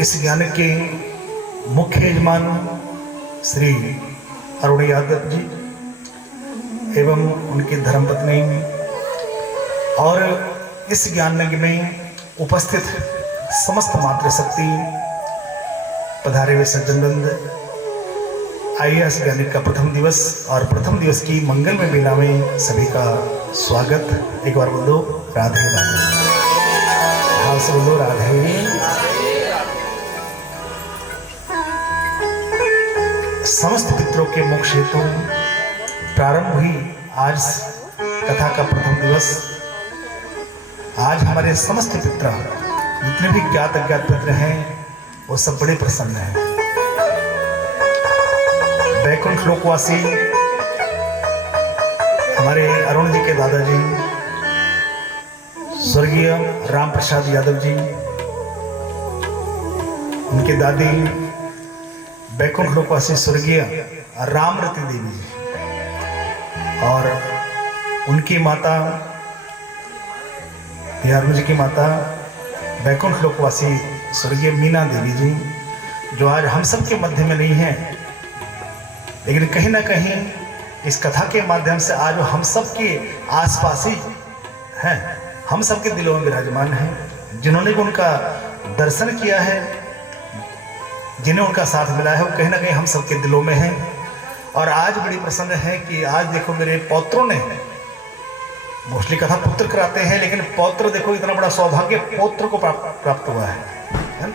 इस ज्ञान के मुख्य यजमान श्री अरुण यादव जी एवं उनकी धर्मपत्नी और इस ज्ञान यज्ञ में उपस्थित समस्त मातृशक्ति पधारे हुए सज्जनवृंद, IAS ज्ञानिक का प्रथम दिवस और प्रथम दिवस की मंगलमय मेला में सभी का स्वागत। एक बार बोलो राधे राधे, भाव से बोलो राधे। समस्त पितरों के मोक्ष हेतु प्रारंभ हुई आज कथा का प्रथम दिवस। आज हमारे समस्त पितर जितने भी ज्ञात अज्ञात पितर हैं वो सब बड़े प्रसन्न हैं। वैकुंठ लोकवासी हमारे अरुण जी के दादाजी स्वर्गीय राम प्रसाद यादव जी, उनके दादी वैकुंठ लोकवासी स्वर्गीय रामरती देवी जी और उनकी माता अरुण जी की माता वैकुंठ लोकवासी स्वर्गीय मीना देवी जी, जो आज हम सब के मध्य में नहीं हैं, लेकिन कहीं ना कहीं इस कथा के माध्यम से आज हम सब के आसपास ही हैं, हम सब के दिलों में विराजमान हैं। जिन्होंने भी उनका दर्शन किया है, जिन्हें उनका साथ मिला है, वो कहीं ना कहीं हम सब के दिलों में हैं। और आज बड़ी प्रसन्न है कि आज देखो मेरे पौत्रों ने, मोस्टली कथा पुत्र कराते हैं, लेकिन पौत्र देखो इतना बड़ा सौभाग्य पौत्र को प्राप्त हुआ है।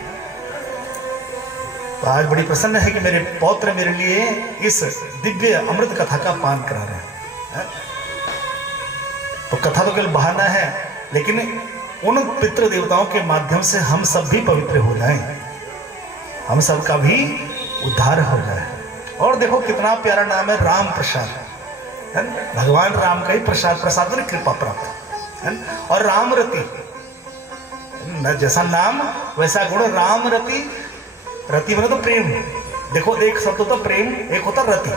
तो आज बड़ी प्रसन्न है कि मेरे पौत्र मेरे लिए इस दिव्य अमृत कथा का पान करा रहे हैं। तो कथा तो केवल बहाना है, लेकिन उन पितृ देवताओं के माध्यम से हम सब भी पवित्र हो जाएं, हम सब का भी उद्धार हो जाए। और देखो कितना प्यारा नाम है राम प्रसाद, है ना? भगवान राम का ही प्रसाद, प्रसाद में कृपा प्राप्त है ना? और रामरति न जैसा नाम वैसा गुण, रामरति। रति मतलब तो प्रेम। देखो एक शब्द होता प्रेम, एक होता रति।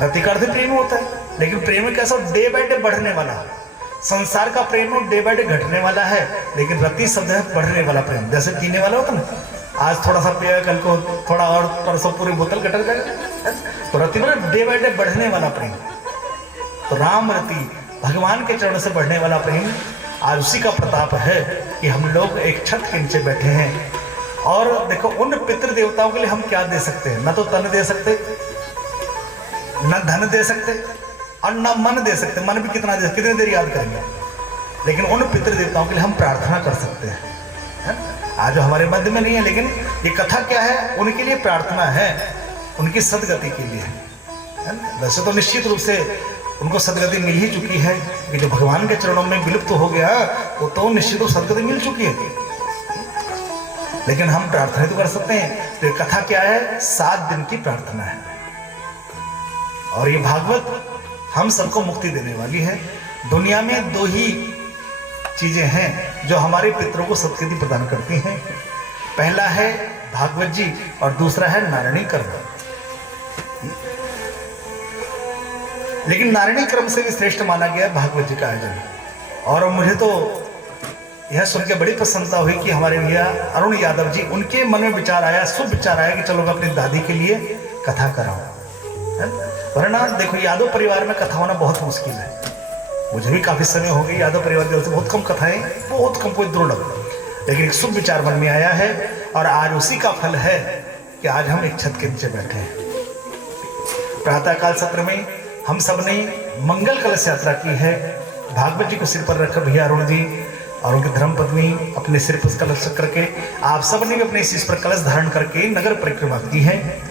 रति का अर्थ प्रेम होता है, लेकिन प्रेम कैसा डे बाय डे बढ़ने वाला। संसार का प्रेम डे बाय डे घटने वाला है, लेकिन रति शब्द है बढ़ने वाला प्रेम। जैसे पीने वाला होता ना, आज थोड़ा सा पिया, कल को थोड़ा और, परसों पूरी बोतल कटर जाएगा। तो रति मतलब डे बाय डे बढ़ने वाला प्रेम। तो राम रति भगवान के चरण से बढ़ने वाला प्रेम, आज उसी का प्रताप है कि हम लोग एक छत के नीचे बैठे हैं। और देखो उन पितृ देवताओं के लिए हम क्या दे सकते हैं? न तो तन दे सकते, न धन दे सकते, और न मन दे सकते। मन भी कितना दे, कितनी देर याद करेंगे, लेकिन उन पितृ देवताओं के लिए हम प्रार्थना कर सकते हैं। आज हमारे मध्य में नहीं है, लेकिन ये कथा क्या है? उनके लिए प्रार्थना है, उनकी सदगति के लिए है। वैसे तो निश्चित रूप से उनको सदगति मिल ही चुकी है, कि जो भगवान के चरणों में विलुप्त हो गया वो तो निश्चित रूप सदगति मिल चुकी है, लेकिन हम प्रार्थना तो कर सकते हैं। तो कथा क्या है? 7 दिन की प्रार्थना है, और ये भागवत हम सबको मुक्ति देने वाली है। दुनिया में 2 ही चीजें हैं जो हमारे पितरों को सदगति प्रदान करती हैं। पहला है भागवत जी और दूसरा है नारायणी कर्म। लेकिन नारायणी कर्म से भी श्रेष्ठ माना गया भागवत जी का आयोजन। और मुझे तो यह सुन के बड़ी प्रसन्नता हुई कि हमारे भैया अरुण यादव जी, उनके मन में विचार आया, शुभ विचार आया कि चलो मैं अपनी दादी के लिए कथा कराऊं। वरना देखो यादव परिवार में कथा होना बहुत मुश्किल है। मुझे भी काफी समय हो गई यादव परिवार की, बहुत कम कथाएं, बहुत कम, कोई दुर्लभ, लेकिन एक शुभ विचार मन में आया है। और आज उसी का फल है कि आज हम एक छत के नीचे बैठे हैं। प्रातःकाल सत्र में हम सब ने मंगल कलश यात्रा की है। भागवत जी को सिर पर रखकर भैया अरुण जी और उनकी धर्मपत्नी अपने सिर पर कलश करके, आप सब ने भी अपने शीश पर कलश धारण करके नगर परिक्रमा की है।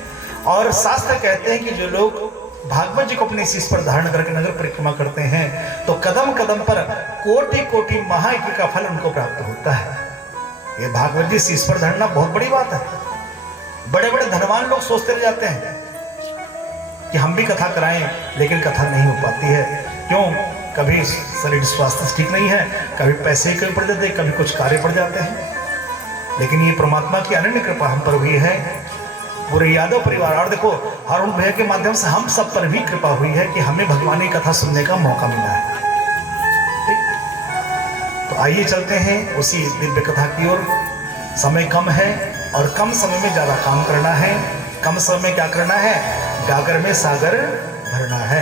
और शास्त्र कहते हैं कि जो लोग भागवत जी को अपने शीश पर धारण करके नगर परिक्रमा करते हैं, तो कदम कदम पर कोटि कोटि महायज्ञ का फल उनको प्राप्त होता है। ये भागवत जी शीश पर धारणा बहुत बड़ी बात है। बड़े बड़े धनवान लोग सोचते रह जाते हैं कि हम भी कथा कराएं, लेकिन कथा नहीं हो पाती है। क्यों? कभी शरीर स्वास्थ्य ठीक नहीं है, कभी पैसे कभी पड़ जाते हैं, कभी कुछ कार्य पड़ जाते हैं। लेकिन ये परमात्मा की अनन्य कृपा हम पर हुई है, पूरे यादव परिवार। और देखो अरुण भैया के माध्यम से हम सब पर भी कृपा हुई है कि हमें भगवान की कथा सुनने का मौका मिला है। तो आइए चलते हैं उसी दिव्य कथा की ओर। समय कम है और कम समय में ज़्यादा काम करना है। कम समय में क्या करना है? गागर में सागर भरना है।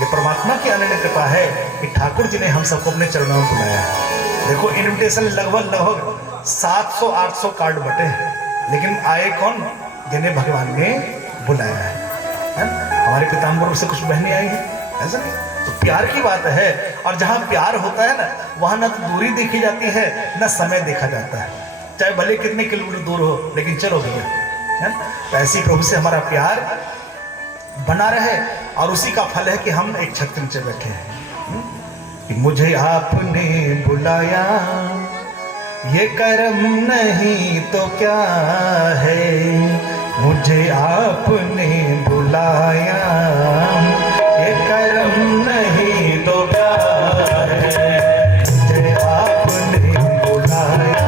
ये परमात्मा की अनन्य कृपा है कि ठाकुर जी ने हम सबको अपने चरणों में बुलाया। देखो इनविटेशन लगभग 700-800 कार्ड बटे हैं, लेकिन आए कौन? जिन्हें भगवान ने बुलाया है। हमारे पीताम्बर से कुछ बहनें आई हैं, ऐसा नहीं? तो प्यार की बात है। और जहाँ प्यार होता है ना, वहाँ ना तो दूरी देखी जाती है ना समय देखा जाता है, चाहे भले कितने किलोमीटर दूर हो, लेकिन चलो भैया। तो ऐसी प्रभु से हमारा प्यार बना रहे और उसी का फल है कि हम एक छत के नीचे बैठे हैं। कि मुझे आपने बुलाया, ये कर्म नहीं तो क्या है? मुझे आपने बुलाया, ये कर्म नहीं तो क्या है? मुझे आपने बुलाया,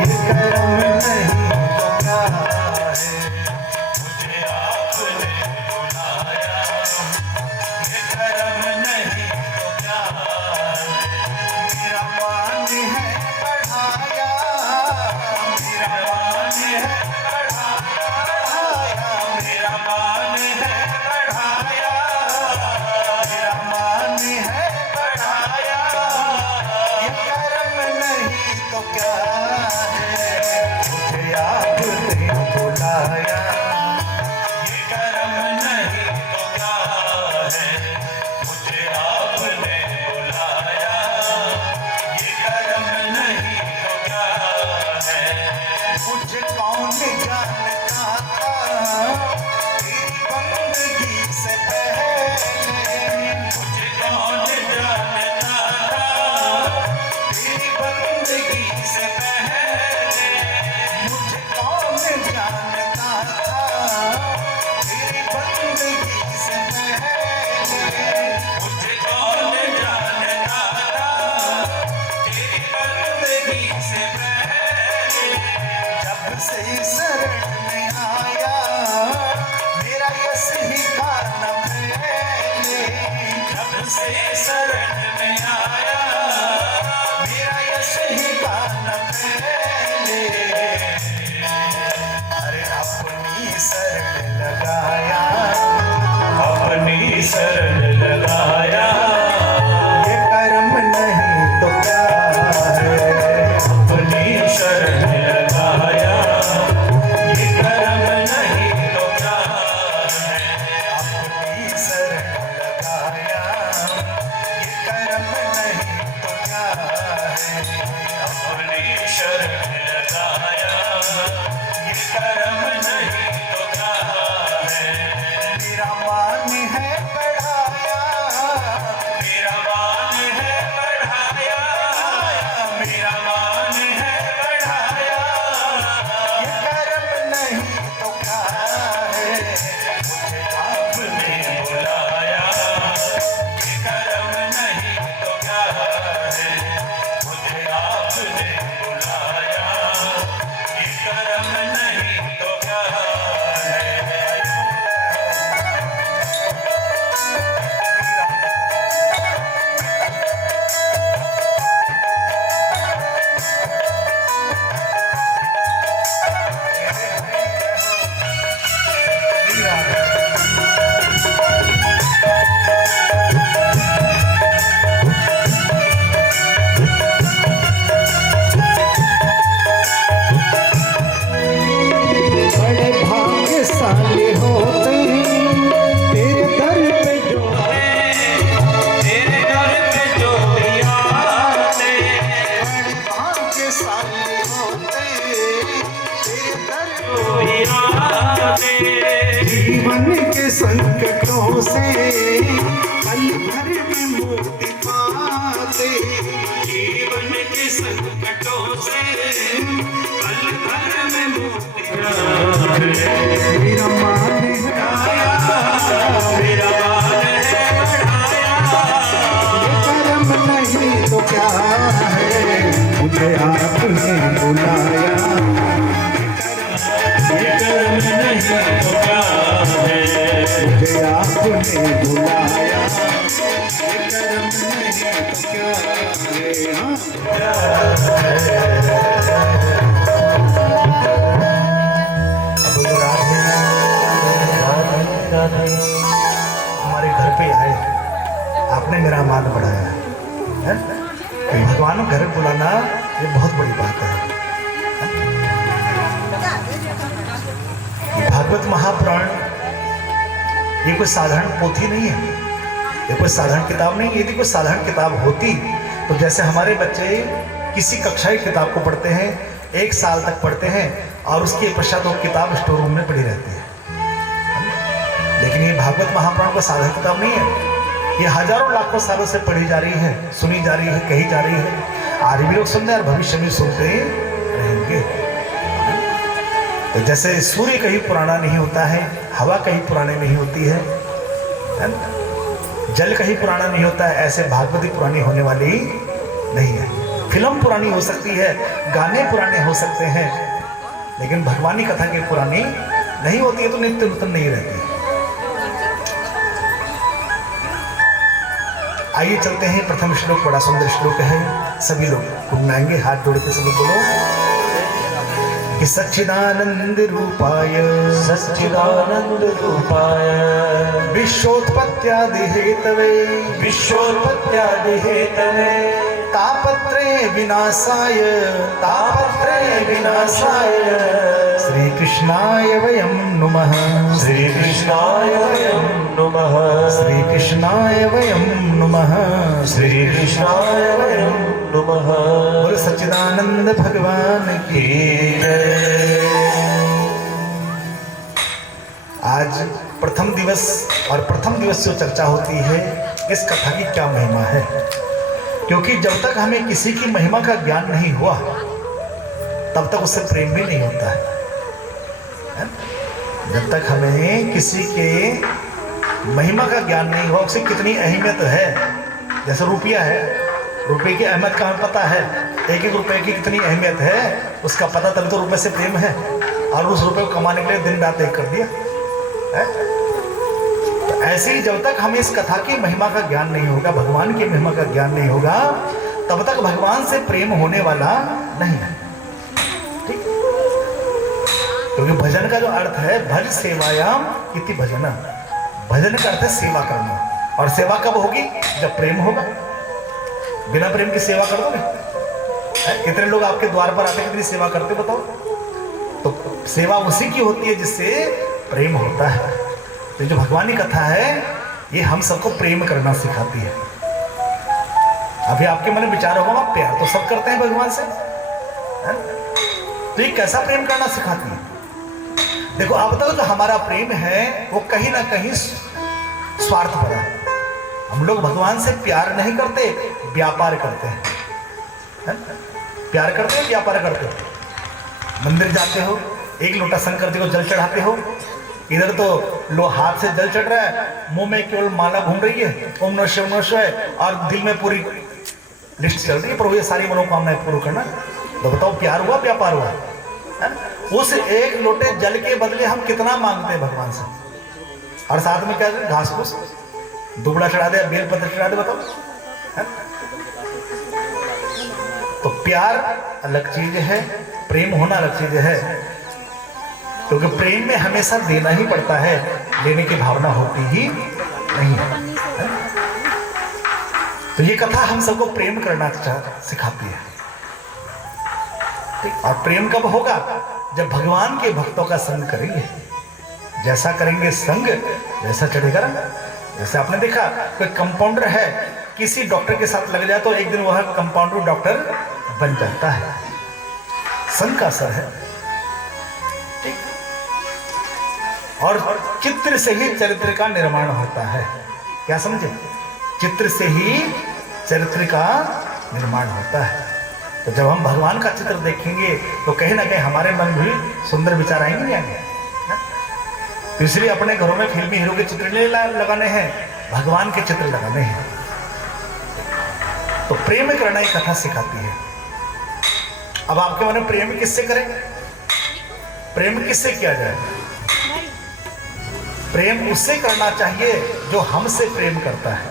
ये कर्म नहीं तो क्या है? मुझे आपने बुलाया, ये कर्म नहीं तो क्या है? मेरा मान है बढ़ाया, मेरा मान है बढ़ाया, मेरा मान है बढ़ाया, मेरा मान है बढ़ाया, ये कर्म नहीं तो क्या है? मुझे आपने बुलाया, ये कर्म नहीं तो क्या है? मुझे आपने बुलाया, ये कर्म नहीं तो क्या है? मुझे कौन जानता था तेरी बंदगी से पहले? मुझे कौन जानता था तेरी बंदगी से पहले? मुझे कौन जानता था तेरी बंदगी से पहले? मुझे कौन जानता था तेरी बंदगी से पहले? जब से शरण में आया मेरा यश ही गाना फैले। जब से शरण में आया मेरा यश ही गाना फैले। अरे अपनी शरण लगाया, अपनी शरण लगाया, ये कर्म नहीं तो क्या है? अपनी शरण लगाया, ये कर्म नहीं तो क्या है? अपनी शरण लगाया, ये कर्म नहीं तो क्या है? अपनी शरण लगाया, ये कर्म नहीं तो क्या है? मेरा मान है बढ़ाया, मेरा मान है बढ़ाया, मेरा मान है बढ़ाया, ये कर्म नहीं तो क्या है? मुझे आपने बुलाया, ये कर्म नहीं तो क्या है? मुझे आपने बुलाया, ये कर्म नहीं तो क्या है? बड़े भाग्यशाली होते हैं तेरे दर पे जो तेरे दर पे जो आते। बड़े भाग्यशाली होते तेरे दर पे आते। जीवन के संकटों से पल भर में मुक्ति पाते। जीवन के संकटों से पल भर में मुक्ति पाते। मेरा मान है बढ़ाया, मेरा मान है बढ़ाया, ये कर्म नहीं तो क्या है? मुझे आपने बुलाया, ये कर्म नहीं तो क्या है? मुझे आपने बुलाया, ये कर्म नहीं तो क्या है? हाँ। बड़ी बात है। भागवत महापुराण ये कोई साधारण पोथी नहीं है, ये कोई साधारण किताब नहीं। यदि कोई साधारण किताब होती तो जैसे हमारे बच्चे किसी कक्षा की किताब को पढ़ते हैं, 1 साल तक पढ़ते हैं और उसके पश्चात वो किताब स्टोर रूम में पड़ी रहती है। लेकिन ये भागवत महापुराण कोई साधारण किताब नहीं है। ये हजारों लाखों सालों से पढ़ी जा रही है, सुनी जा रही है, कही जा रही है। आज भी लोग सुनते हैं और भविष्य में सुनते रहेंगे। तो जैसे सूर्य कहीं पुराना नहीं होता है, हवा कहीं पुरानी नहीं होती है, जल कहीं पुराना नहीं होता है, ऐसे भागवती पुरानी होने वाली नहीं है। फिल्म पुरानी हो सकती है, गाने पुराने हो सकते हैं, लेकिन भगवानी कथा की पुरानी नहीं होती है, तो नित्य नूतन नहीं रहती। आइए चलते हैं। प्रथम श्लोक बड़ा सुंदर श्लोक है, सभी लोग गुनगुनाएंगे, हाथ जोड़ के सभी बोलो कि सच्चिदानंद रूपाय सच्चिदानंद रूपाय विश्वोत्पत्त्यादि हेतवे विश्वोत्पत्त्यादि हेतवे तापत्रय विनाशाय तापत्रय विनाशाय श्री कृष्णाय वयं नुमः श्री कृष्णाय वयं नुमः श्री कृष्णाय वयं नुमः श्री कृष्णाय वयं नुमः। बोलो सच्चिदानंद भगवान की जय। आज प्रथम दिवस और प्रथम दिवस जो चर्चा होती है, इस कथा की क्या महिमा है। क्योंकि जब तक हमें किसी की महिमा का ज्ञान नहीं हुआ तब तक उससे प्रेम भी नहीं होता है। जब तक हमें किसी के महिमा का ज्ञान नहीं हुआ, उससे कितनी अहमियत है। जैसे रुपया है, रुपये की अहमियत का हमें पता है, 1-1 रुपये की कितनी अहमियत है उसका पता, तभी तो रुपये से प्रेम है। और उस रुपये को कमाने के लिए दिन रात एक कर दिया है। तो ऐसे ही जब तक हमें इस कथा की महिमा का ज्ञान नहीं होगा, भगवान की महिमा का ज्ञान नहीं होगा, तब तक भगवान से प्रेम होने वाला नहीं है। ठीक, क्योंकि भजन का जो अर्थ है भज सेवायाम इति भजना, भजन का अर्थ है सेवा करना। और सेवा कब होगी? जब प्रेम होगा। बिना प्रेम की सेवा कर दोगे? कितने लोग आपके द्वार पर आते कितनी सेवा करते बताओ? तो सेवा उसी की होती है जिससे प्रेम होता है। तो जो भगवान की कथा है ये हम सबको प्रेम करना सिखाती है। अभी आपके मन में विचार होगा, प्यार तो सब करते हैं भगवान से, तो ये कैसा प्रेम करना सिखाती है? देखो, अब तक जो हमारा प्रेम है वो कहीं ना कहीं स्वार्थ भरा है। हम लोग भगवान से प्यार नहीं करते, व्यापार करते हैं। प्यार करते हैं, व्यापार करते हो। मंदिर जाते हो, 1 लोटा शंकर जी को जल चढ़ाते हो, इधर तो लो हाथ से जल चढ़ रहा है, मुंह में केवल माला घूम रही है, ओम नमः शिवाय, नमः शिवाय, और दिल में पूरी लिस्ट चल रही है, प्रभु ये सारी मनोकामनाएं पूरी करना। तो बताओ, प्यार हुआ, व्यापार हुआ? उस 1 लोटे जल के बदले हम कितना मांगते हैं भगवान से, और साथ में क्या घास फूस दुबड़ा चढ़ा दे, बेल पत्र चढ़ा दे, बताओ। तो प्यार अलग चीज है, प्रेम होना अलग चीज है। क्योंकि प्रेम में हमेशा देना ही पड़ता है, लेने की भावना होती ही नहीं है। तो ये कथा हम सबको प्रेम करना सिखाती है। और प्रेम कब होगा? जब भगवान के भक्तों का संग करेंगे। जैसा करेंगे संग वैसा चढ़ेगा रंग। जैसे आपने देखा, कोई कंपाउंडर है, किसी डॉक्टर के साथ लग जाए तो एक दिन वह कंपाउंडर डॉक्टर बन जाता है। संग का असर है। और चित्र से ही चरित्र का निर्माण होता है। क्या समझे? चित्र से ही चरित्र का निर्माण होता है। तो जब हम भगवान का चित्र देखेंगे तो कहीं ना कहीं हमारे मन में भी सुंदर विचार आएंगे, नहीं आएंगे? तो इसलिए अपने घरों में फिल्मी हीरो के चित्र नहीं लगाने हैं, भगवान के चित्र लगाने हैं। तो प्रेम करना एक कथा सिखाती है। अब आपके मन में प्रेम किससे करें? प्रेम किससे किया जाए? प्रेम उससे करना चाहिए जो हमसे प्रेम करता है।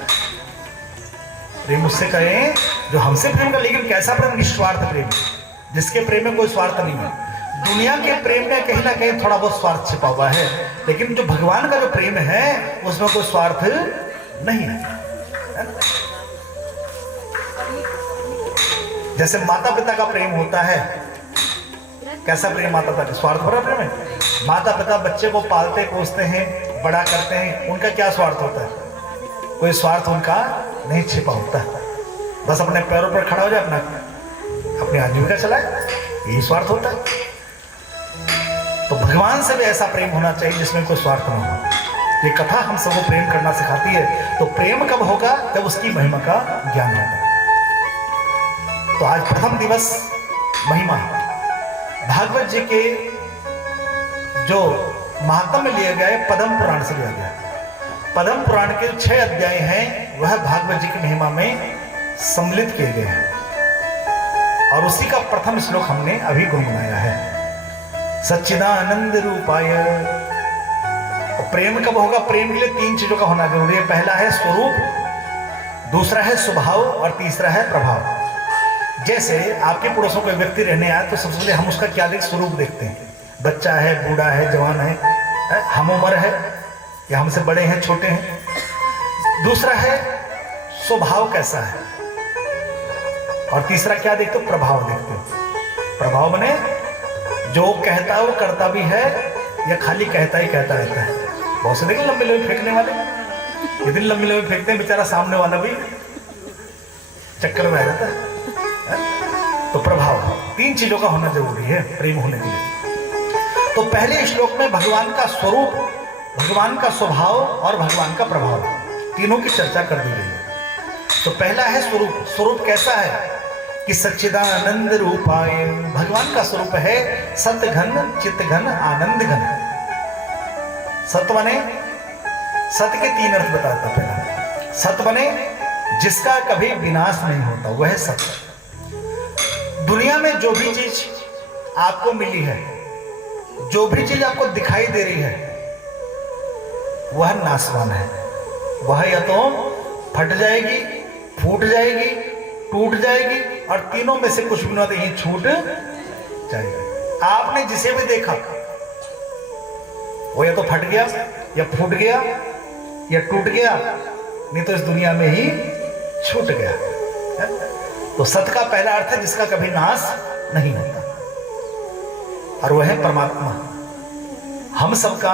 प्रेम उससे करें जो हमसे प्रेम कर, लेकिन कैसा प्रेम? निस्वार्थ प्रेम, जिसके प्रेम में कोई स्वार्थ नहीं है। दुनिया के प्रेम में कहीं ना कहीं थोड़ा बहुत स्वार्थ छिपा हुआ है, लेकिन जो भगवान का जो प्रेम है उसमें कोई स्वार्थ नहीं है। जैसे माता पिता का प्रेम होता है, कैसा प्रेम माता पिता, स्वार्थ भरा प्रेम है। माता पिता बच्चे को पालते पोसते हैं, बड़ा करते हैं, उनका क्या स्वार्थ होता है? कोई स्वार्थ उनका नहीं छिपा होता, बस अपने पैरों पर खड़ा हो जाए, अपनी आजीविका चलाए, यही स्वार्थ होता है। तो भगवान से भी ऐसा प्रेम होना चाहिए जिसमें कोई स्वार्थ न हो। ये कथा हम सबको प्रेम करना सिखाती है। तो प्रेम कब होगा? जब उसकी महिमा का ज्ञान होगा। तो आज प्रथम दिवस महिमा भागवत जी के जो महात्म्य लिए गए पद्म पुराण से लिया गया। पद्म पुराण के 6 अध्याय हैं, वह भागवत जी की महिमा में सम्मिलित किए गए हैं, और उसी का प्रथम श्लोक हमने अभी गुनगुनाया है, सच्चिदानंद रूपाय। और प्रेम कब होगा? प्रेम के लिए 3 चीजों का होना जरूरी है। पहला है स्वरूप, दूसरा है स्वभाव, और तीसरा है प्रभाव। जैसे आपके पड़ोसों कोई व्यक्ति रहने आए तो सबसे पहले हम उसका क्या स्वरूप देखते हैं। बच्चा है, बूढ़ा है, जवान है, हम उम्र है, या हमसे बड़े हैं, छोटे हैं। दूसरा है स्वभाव कैसा है, और तीसरा क्या देखते हो? प्रभाव देखते हो। प्रभाव बने जो कहता है वो करता भी है, या खाली कहता ही कहता रहता है। बहुत से देखे लंबे लंबे फेंकने वाले, इतनी लंबी लंबी फेंकते हैं, बेचारा सामने वाला भी चक्कर में आ जाता है। तो प्रभाव, 3 चीजों का होना जरूरी है प्रेम होने के लिए। तो पहले श्लोक में भगवान का स्वरूप, भगवान का स्वभाव और भगवान का प्रभाव, तीनों की चर्चा कर दी गई है। तो पहला है स्वरूप। स्वरूप कैसा है कि सच्चिदानंद रूपाय। भगवान का स्वरूप है सत्य घन, चित्त घन, आनंद घन। सत्य बने, सत्य के 3 अर्थ बताता। पहला सत्य बने जिसका कभी विनाश नहीं होता, वह है सत्य। दुनिया में जो भी चीज आपको मिली है, जो भी चीज आपको दिखाई दे रही है, वह नाशवान है। वह या तो फट जाएगी, फूट जाएगी, टूट जाएगी, और तीनों में से कुछ भी ना यही छूट जाएगी। आपने जिसे भी देखा वो या तो फट गया, या फूट गया, या टूट गया, नहीं तो इस दुनिया में ही छूट गया। तो सत्य का पहला अर्थ है जिसका कभी नाश नहीं होता, और वह है परमात्मा। हम सबका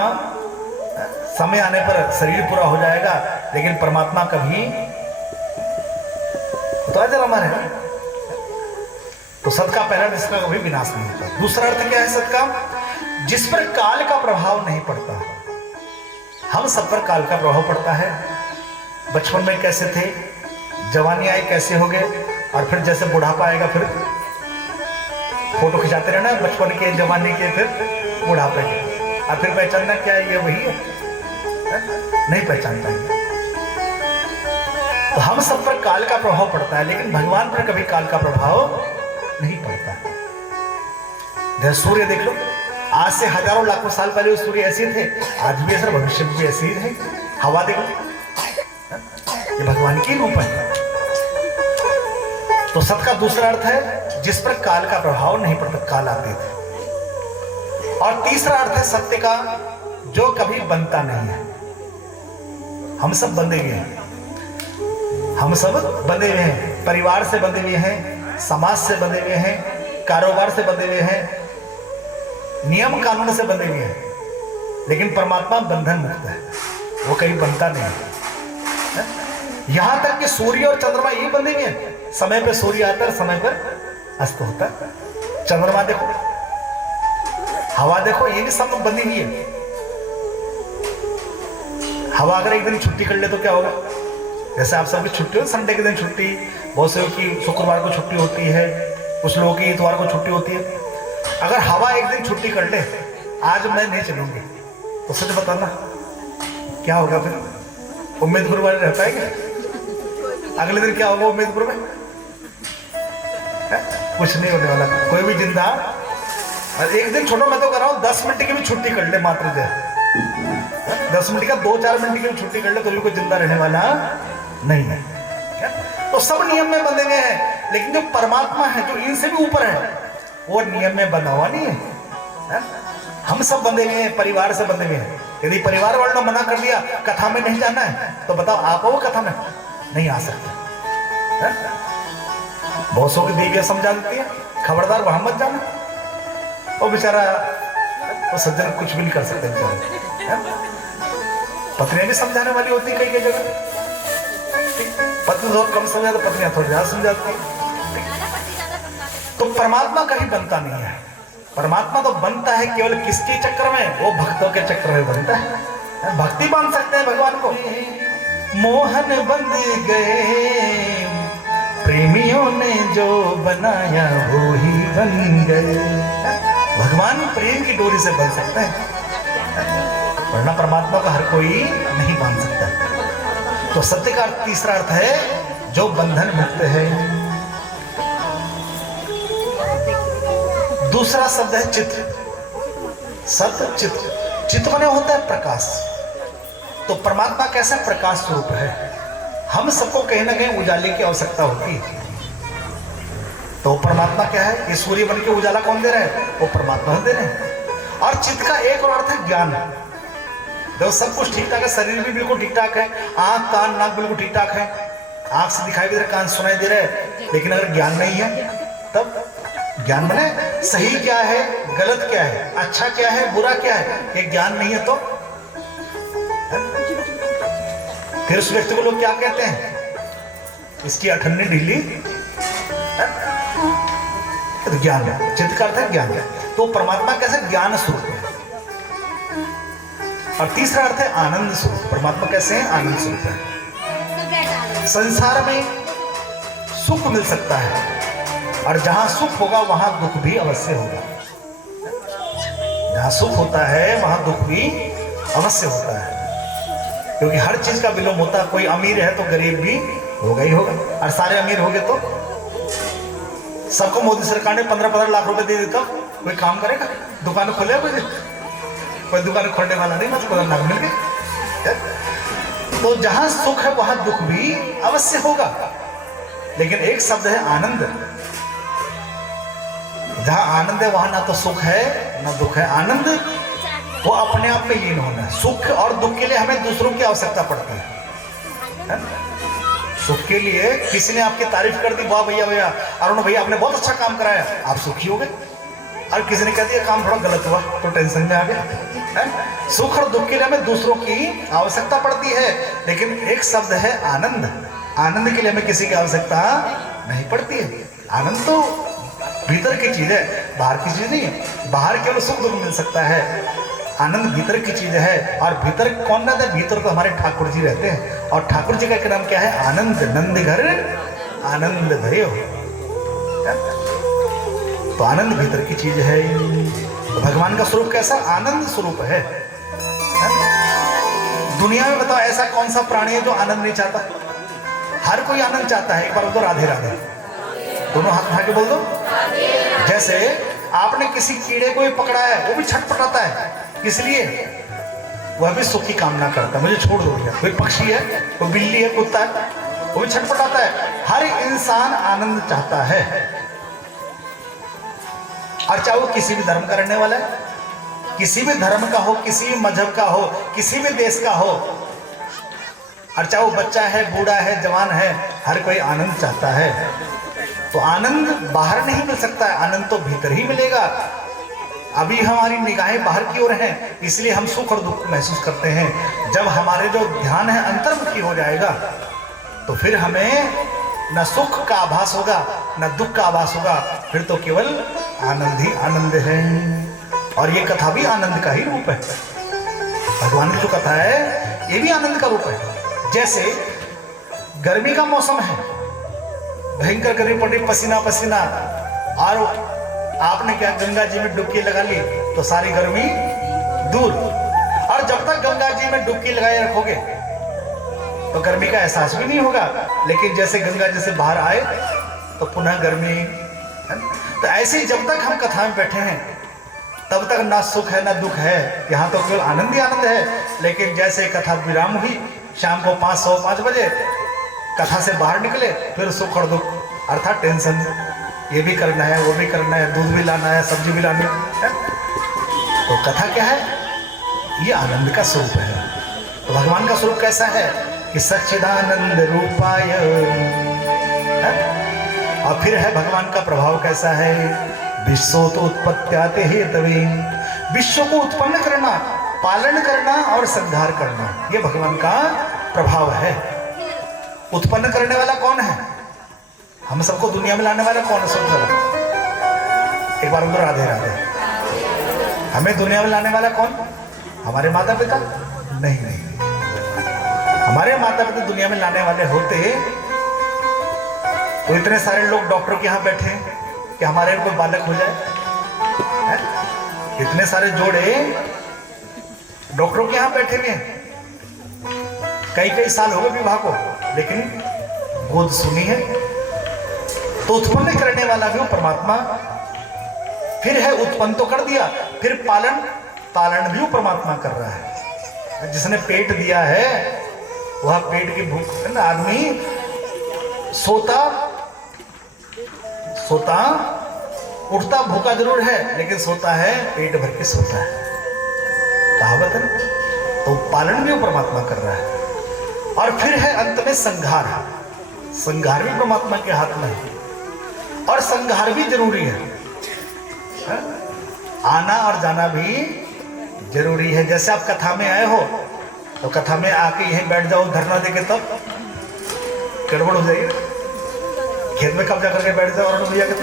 समय आने पर शरीर पूरा हो जाएगा, लेकिन परमात्मा कभी तो अजर अमर है। तो सत्य का पहला जिसका कभी विनाश नहीं होता। दूसरा अर्थ क्या है सत्य का? जिस पर काल का प्रभाव नहीं पड़ता। हम सब पर काल का प्रभाव पड़ता है। बचपन में कैसे थे, जवानी आई कैसे हो गए, और फिर जैसे बुढ़ापा आएगा फिर फोटो खिंचाते रहना, बचपन के, जवानी के, फिर बुढ़ापे के, और फिर पहचानना क्या है, ये वही है, नहीं पहचान पाएंगे। तो हम सब पर काल का प्रभाव पड़ता है, लेकिन भगवान पर कभी काल का प्रभाव नहीं पड़ता। जैसे सूर्य देख लो, आज से हजारों लाखों साल पहले सूर्य ऐसे थे, आज भी ऐसा, भविष्य में भी ऐसे ही है। हवा देखो, ये भगवान की रूप है। तो सत्य का दूसरा अर्थ है जिस पर काल का प्रभाव नहीं पड़ता, काल आते थे। और तीसरा अर्थ है सत्य का जो कभी बनता नहीं है। हम सब बंधे हुए हैं, हम सब बंधे हुए हैं, परिवार से बंधे हुए हैं, समाज से बंधे हुए हैं, कारोबार से बंधे हुए हैं, नियम कानून से बंधे हुए हैं, लेकिन परमात्मा बंधन मुक्त है, वो कहीं बनता नहीं है। यहां तक कि सूर्य और चंद्रमा यही बंधे हुए हैं। समय पे सूर्य आता है, समय पर अस्त होता है। चंद्रमा देखो, हवा देखो, ये भी सब बंधी हुई है। हवा अगर एक दिन छुट्टी कर ले तो क्या होगा? जैसे आप सबकी छुट्टी हो, संडे के दिन छुट्टी, बहुत से की शुक्रवार को छुट्टी होती है, कुछ लोगों की इतवार को छुट्टी होती है। अगर हवा एक दिन छुट्टी कर ले, आज मैं नहीं चलूंगी, तो सच बताना क्या होगा? फिर उम्मीदपुर वाले रह पाएंगे? अगले दिन क्या होगा उम्मीदपुर में? कुछ नहीं होने वाला, कोई भी जिंदा। और एक दिन छोड़ो, मैं तो कर रहा हूँ 10 मिनट की भी छुट्टी कर ले, मात्र जो 10 मिनट का, 2-4 मिनट की भी छुट्टी कर ले, तो भी कोई जिंदा रहने वाला नहीं है। तो सब नियम में बंधे हुए हैं, लेकिन जो परमात्मा है, जो इनसे भी ऊपर है, वो नियम में बंधा हुआ नहीं है। हम सब बंधे हुए हैं, परिवार से बंधे हुए हैं। यदि परिवार वालों ने मना कर दिया कथा में नहीं जाना है, तो बताओ आप वो कथा में नहीं आ सकते। बॉसों की देवियां समझा देती है, खबरदार वहां मत जाना। वो बेचारा वो सज्जन कुछ भी नहीं कर सकते बेचारे। पत्नियां भी समझाने वाली होती है कई कई जगह। पत्नी थोड़ा कम समझा तो पत्नियां थोड़ी ज्यादा समझाती है। तो परमात्मा कहीं बनता नहीं है। परमात्मा तो बनता है केवल किसके चक्कर में? वो भक्तों के चक्कर में बनता है। भक्ति मान सकते हैं भगवान को। मोहन बंध गए प्रेमियों ने जो बनाया वो ही बन गए। भगवान प्रेम की डोरी से बन सकता है, वरना परमात्मा का हर कोई नहीं मान सकता। तो सत्य का तीसरा अर्थ है जो बंधन मुक्त है। दूसरा शब्द है चित्त। सत्य चित्त, चित्त माने होता है प्रकाश। तो परमात्मा कैसा प्रकाश स्वरूप है। हम सबको कहीं ना कहीं उजाले की आवश्यकता होती है। तो परमात्मा क्या है? ये सूर्य बन के उजाला कौन दे रहा है? वो परमात्मा दे रहे हैं। और चित्त का एक और अर्थ है ज्ञान। देखो सब कुछ ठीक ठाक है, शरीर भी बिल्कुल ठीक ठाक है, आंख कान नाक बिल्कुल ठीक ठाक है, आंख से दिखाई दे रहा है, कान सुनाई दे रहा है, लेकिन अगर ज्ञान नहीं है तब ज्ञान बने सही क्या है गलत क्या है, अच्छा क्या है बुरा क्या है, ये ज्ञान नहीं है तो फिर उस व्यक्ति को लोग क्या कहते हैं? इसकी अठन्नी ढीली। तो ज्ञान है, चित्त का अर्थ है ज्ञान है। तो परमात्मा कैसे? ज्ञान स्वरूप है। और तीसरा अर्थ है आनंद स्वरूप। परमात्मा कैसे है? आनंद स्वरूप है। संसार में सुख मिल सकता है और जहां सुख होगा वहां दुख भी अवश्य होगा। जहां सुख होता है वहां दुख भी अवश्य होता है, क्योंकि हर चीज का विलोम होता है। कोई अमीर है तो गरीब भी होगा ही होगा, और सारे अमीर हो गए तो सबको मोदी सरकार ने 15-15 लाख रुपए दे देता, कोई काम करेगा? दुकान खोले कोई दुकान खोलने वाला नहीं, बस 15 लाख मिल गए। तो जहां सुख है वहां दुख भी अवश्य होगा। लेकिन एक शब्द है आनंद। जहां आनंद है वहां ना तो सुख है ना दुख है। आनंद वो अपने आप में लीन होना है। सुख और दुख के लिए हमें दूसरों की आवश्यकता पड़ती है। सुख के लिए किसी ने आपकी तारीफ कर दी, वाह भैया भैया अरुण भैया आपने बहुत अच्छा काम कराया, आप सुखी हो गए। और किसी ने कह दिया काम थोड़ा गलत हुआ तो टेंशन में आ गए। सुख और दुख के लिए हमें दूसरों की आवश्यकता पड़ती है। लेकिन एक शब्द है आनंद। आनंद के लिए हमें किसी की आवश्यकता नहीं पड़ती है। आनंद तो भीतर की चीज है, बाहर की चीज नहीं है। बाहर केवल सुख दुख मिल सकता है, आनंद भीतर की चीज है। और भीतर कौन रहता है? भीतर तो हमारे ठाकुर जी रहते हैं। और ठाकुर जी का नाम क्या है? आनंद। नंद घर आनंद भयो। तो आनंद भीतर की चीज है। तो भगवान का स्वरूप कैसा? आनंद स्वरूप है। दुनिया में बताओ ऐसा कौन सा प्राणी है जो आनंद नहीं चाहता? हर कोई आनंद चाहता है। एक बार बोल दो राधे राधे, दोनों हाथ उठा के बोल दो। जैसे आपने किसी कीड़े को भी पकड़ा है, वो भी छटपटाता है, इसलिए वह भी सुख की कामना करता है, मुझे छोड़ दो भैया। कोई पक्षी है, कोई बिल्ली है, कुत्ता है, वो भी छटपटाता है। हर इंसान आनंद चाहता है। और चाहे वो किसी भी धर्म का रहने वाला है, किसी भी धर्म का हो, किसी भी मजहब का हो, किसी भी देश का हो, और चाहे वो बच्चा है, बूढ़ा है, जवान है, हर कोई आनंद चाहता है। तो आनंद बाहर नहीं मिल सकता है, आनंद तो भीतर ही मिलेगा। अभी हमारी निगाहें बाहर की ओर हैं, इसलिए हम सुख और दुख महसूस करते हैं। जब हमारे जो ध्यान है अंतर्मुखी हो जाएगा तो फिर हमें न सुख का आभास होगा न दुख का आभास होगा, फिर तो केवल आनंद ही आनंद है। और ये कथा भी आनंद का ही रूप है। भगवान की जो कथा है ये भी आनंद का रूप है। जैसे गर्मी का मौसम है, भयंकर गर्मी पड़ रही, पसीना पसीना, और आपने क्या गंगा जी में डुबकी लगा ली तो सारी गर्मी दूर। और जब तक गंगा जी में डुबकी लगाए रखोगे तो गर्मी का एहसास भी नहीं होगा। लेकिन जैसे गंगा जी से बाहर आए तो पुनः गर्मी है। तो ऐसे ही जब तक हम कथा में बैठे हैं तब तक ना सुख है ना दुख है, यहाँ तो केवल आनंद ही आनंद है। लेकिन जैसे कथा विराम हुई, शाम को 5 बजे कथा से बाहर निकले, फिर सुख और दुख अर्थात टेंशन, ये भी करना है, वो भी करना है, दूध भी लाना है, सब्जी भी लानी है। तो कथा क्या है? ये आनंद का स्वरूप है। तो भगवान का स्वरूप कैसा है कि सच्चिदानंद रूपाय है? और फिर है भगवान का प्रभाव कैसा है, विश्व तो उत्पत्त्याते हेतवे, विश्व को उत्पन्न करना, पालन करना और संहार करना, ये भगवान का प्रभाव है। उत्पन्न करने वाला कौन है, हम सबको दुनिया में लाने वाला कौन है, सोच रहा एक बार उधर राधे राधे। हमें दुनिया में लाने वाला कौन, हमारे माता पिता नहीं, हमारे माता पिता दुनिया में लाने वाले होते तो इतने सारे लोग डॉक्टर के यहाँ बैठे हैं कि हमारे कोई बालक हो जाए है? इतने सारे जोड़े डॉक्टरों के यहाँ बैठे हुए हैं, कई साल हो गए विवाह को, लेकिन गोद सुनी है। तो उत्पन्न करने वाला भी वो परमात्मा, फिर है उत्पन्न तो कर दिया, फिर पालन भी वो परमात्मा कर रहा है। जिसने पेट दिया है वह पेट की भूख है ना, आदमी सोता उठता भूखा जरूर है, लेकिन सोता है पेट भर के सोता है, कहावत है ना। तो पालन भी वो परमात्मा कर रहा है। और फिर है अंत में संहार भी परमात्मा के हाथ में है, और संहार भी जरूरी है। आना और जाना भी जरूरी है। जैसे आप कथा में आए हो तो कथा में आके यहीं बैठ जाओ धरना देके, तब गड़बड़ हो जाएगी। खेत में कब्जा करके बैठ जाओ और भैया के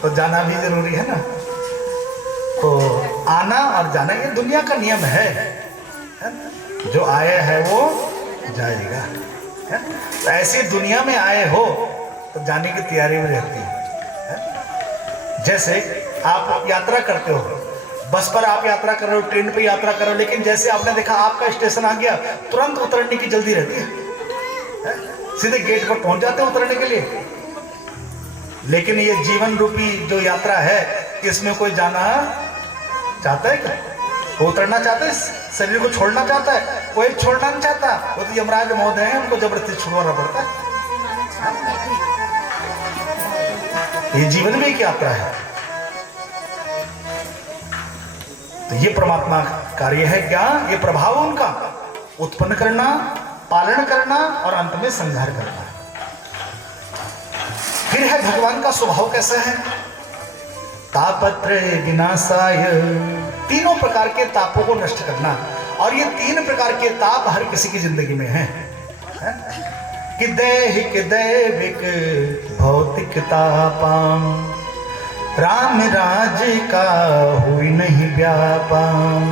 तो जाना भी जरूरी है ना। तो आना और जाना ये दुनिया का नियम है, जो आया है वो जाएगा है? तो ऐसे दुनिया में आए हो तो जाने की तैयारी में रहती है। जैसे आप यात्रा करते हो, बस पर आप यात्रा कर रहे हो, ट्रेन पे यात्रा कर रहे हो, लेकिन जैसे आपने देखा आपका स्टेशन आ गया, तुरंत उतरने की जल्दी रहती है? सीधे गेट पर पहुंच जाते हैं उतरने के लिए। लेकिन ये जीवन रूपी जो यात्रा है, इसमें कोई जाना चाहता है क्या? वो उतरना चाहता है, शरीर को छोड़ना चाहता है? कोई छोड़ना नहीं चाहता। वो तो यमराज महोदय हैं, उनको जबरदस्ती छुड़वाना पड़ता है। ये जीवन में एक यात्रा है। तो ये परमात्मा कार्य है क्या, ये प्रभाव उनका उत्पन्न करना, पालन करना और अंत में संहार करना। फिर है भगवान का स्वभाव कैसा है, तापत्र विनाशाय, तीनों प्रकार के तापों को नष्ट करना। और ये तीन प्रकार के ताप हर किसी की जिंदगी में है? कि दैहिक दैविक भौतिक तापाम, राम राज का हुई नहीं व्यापाम।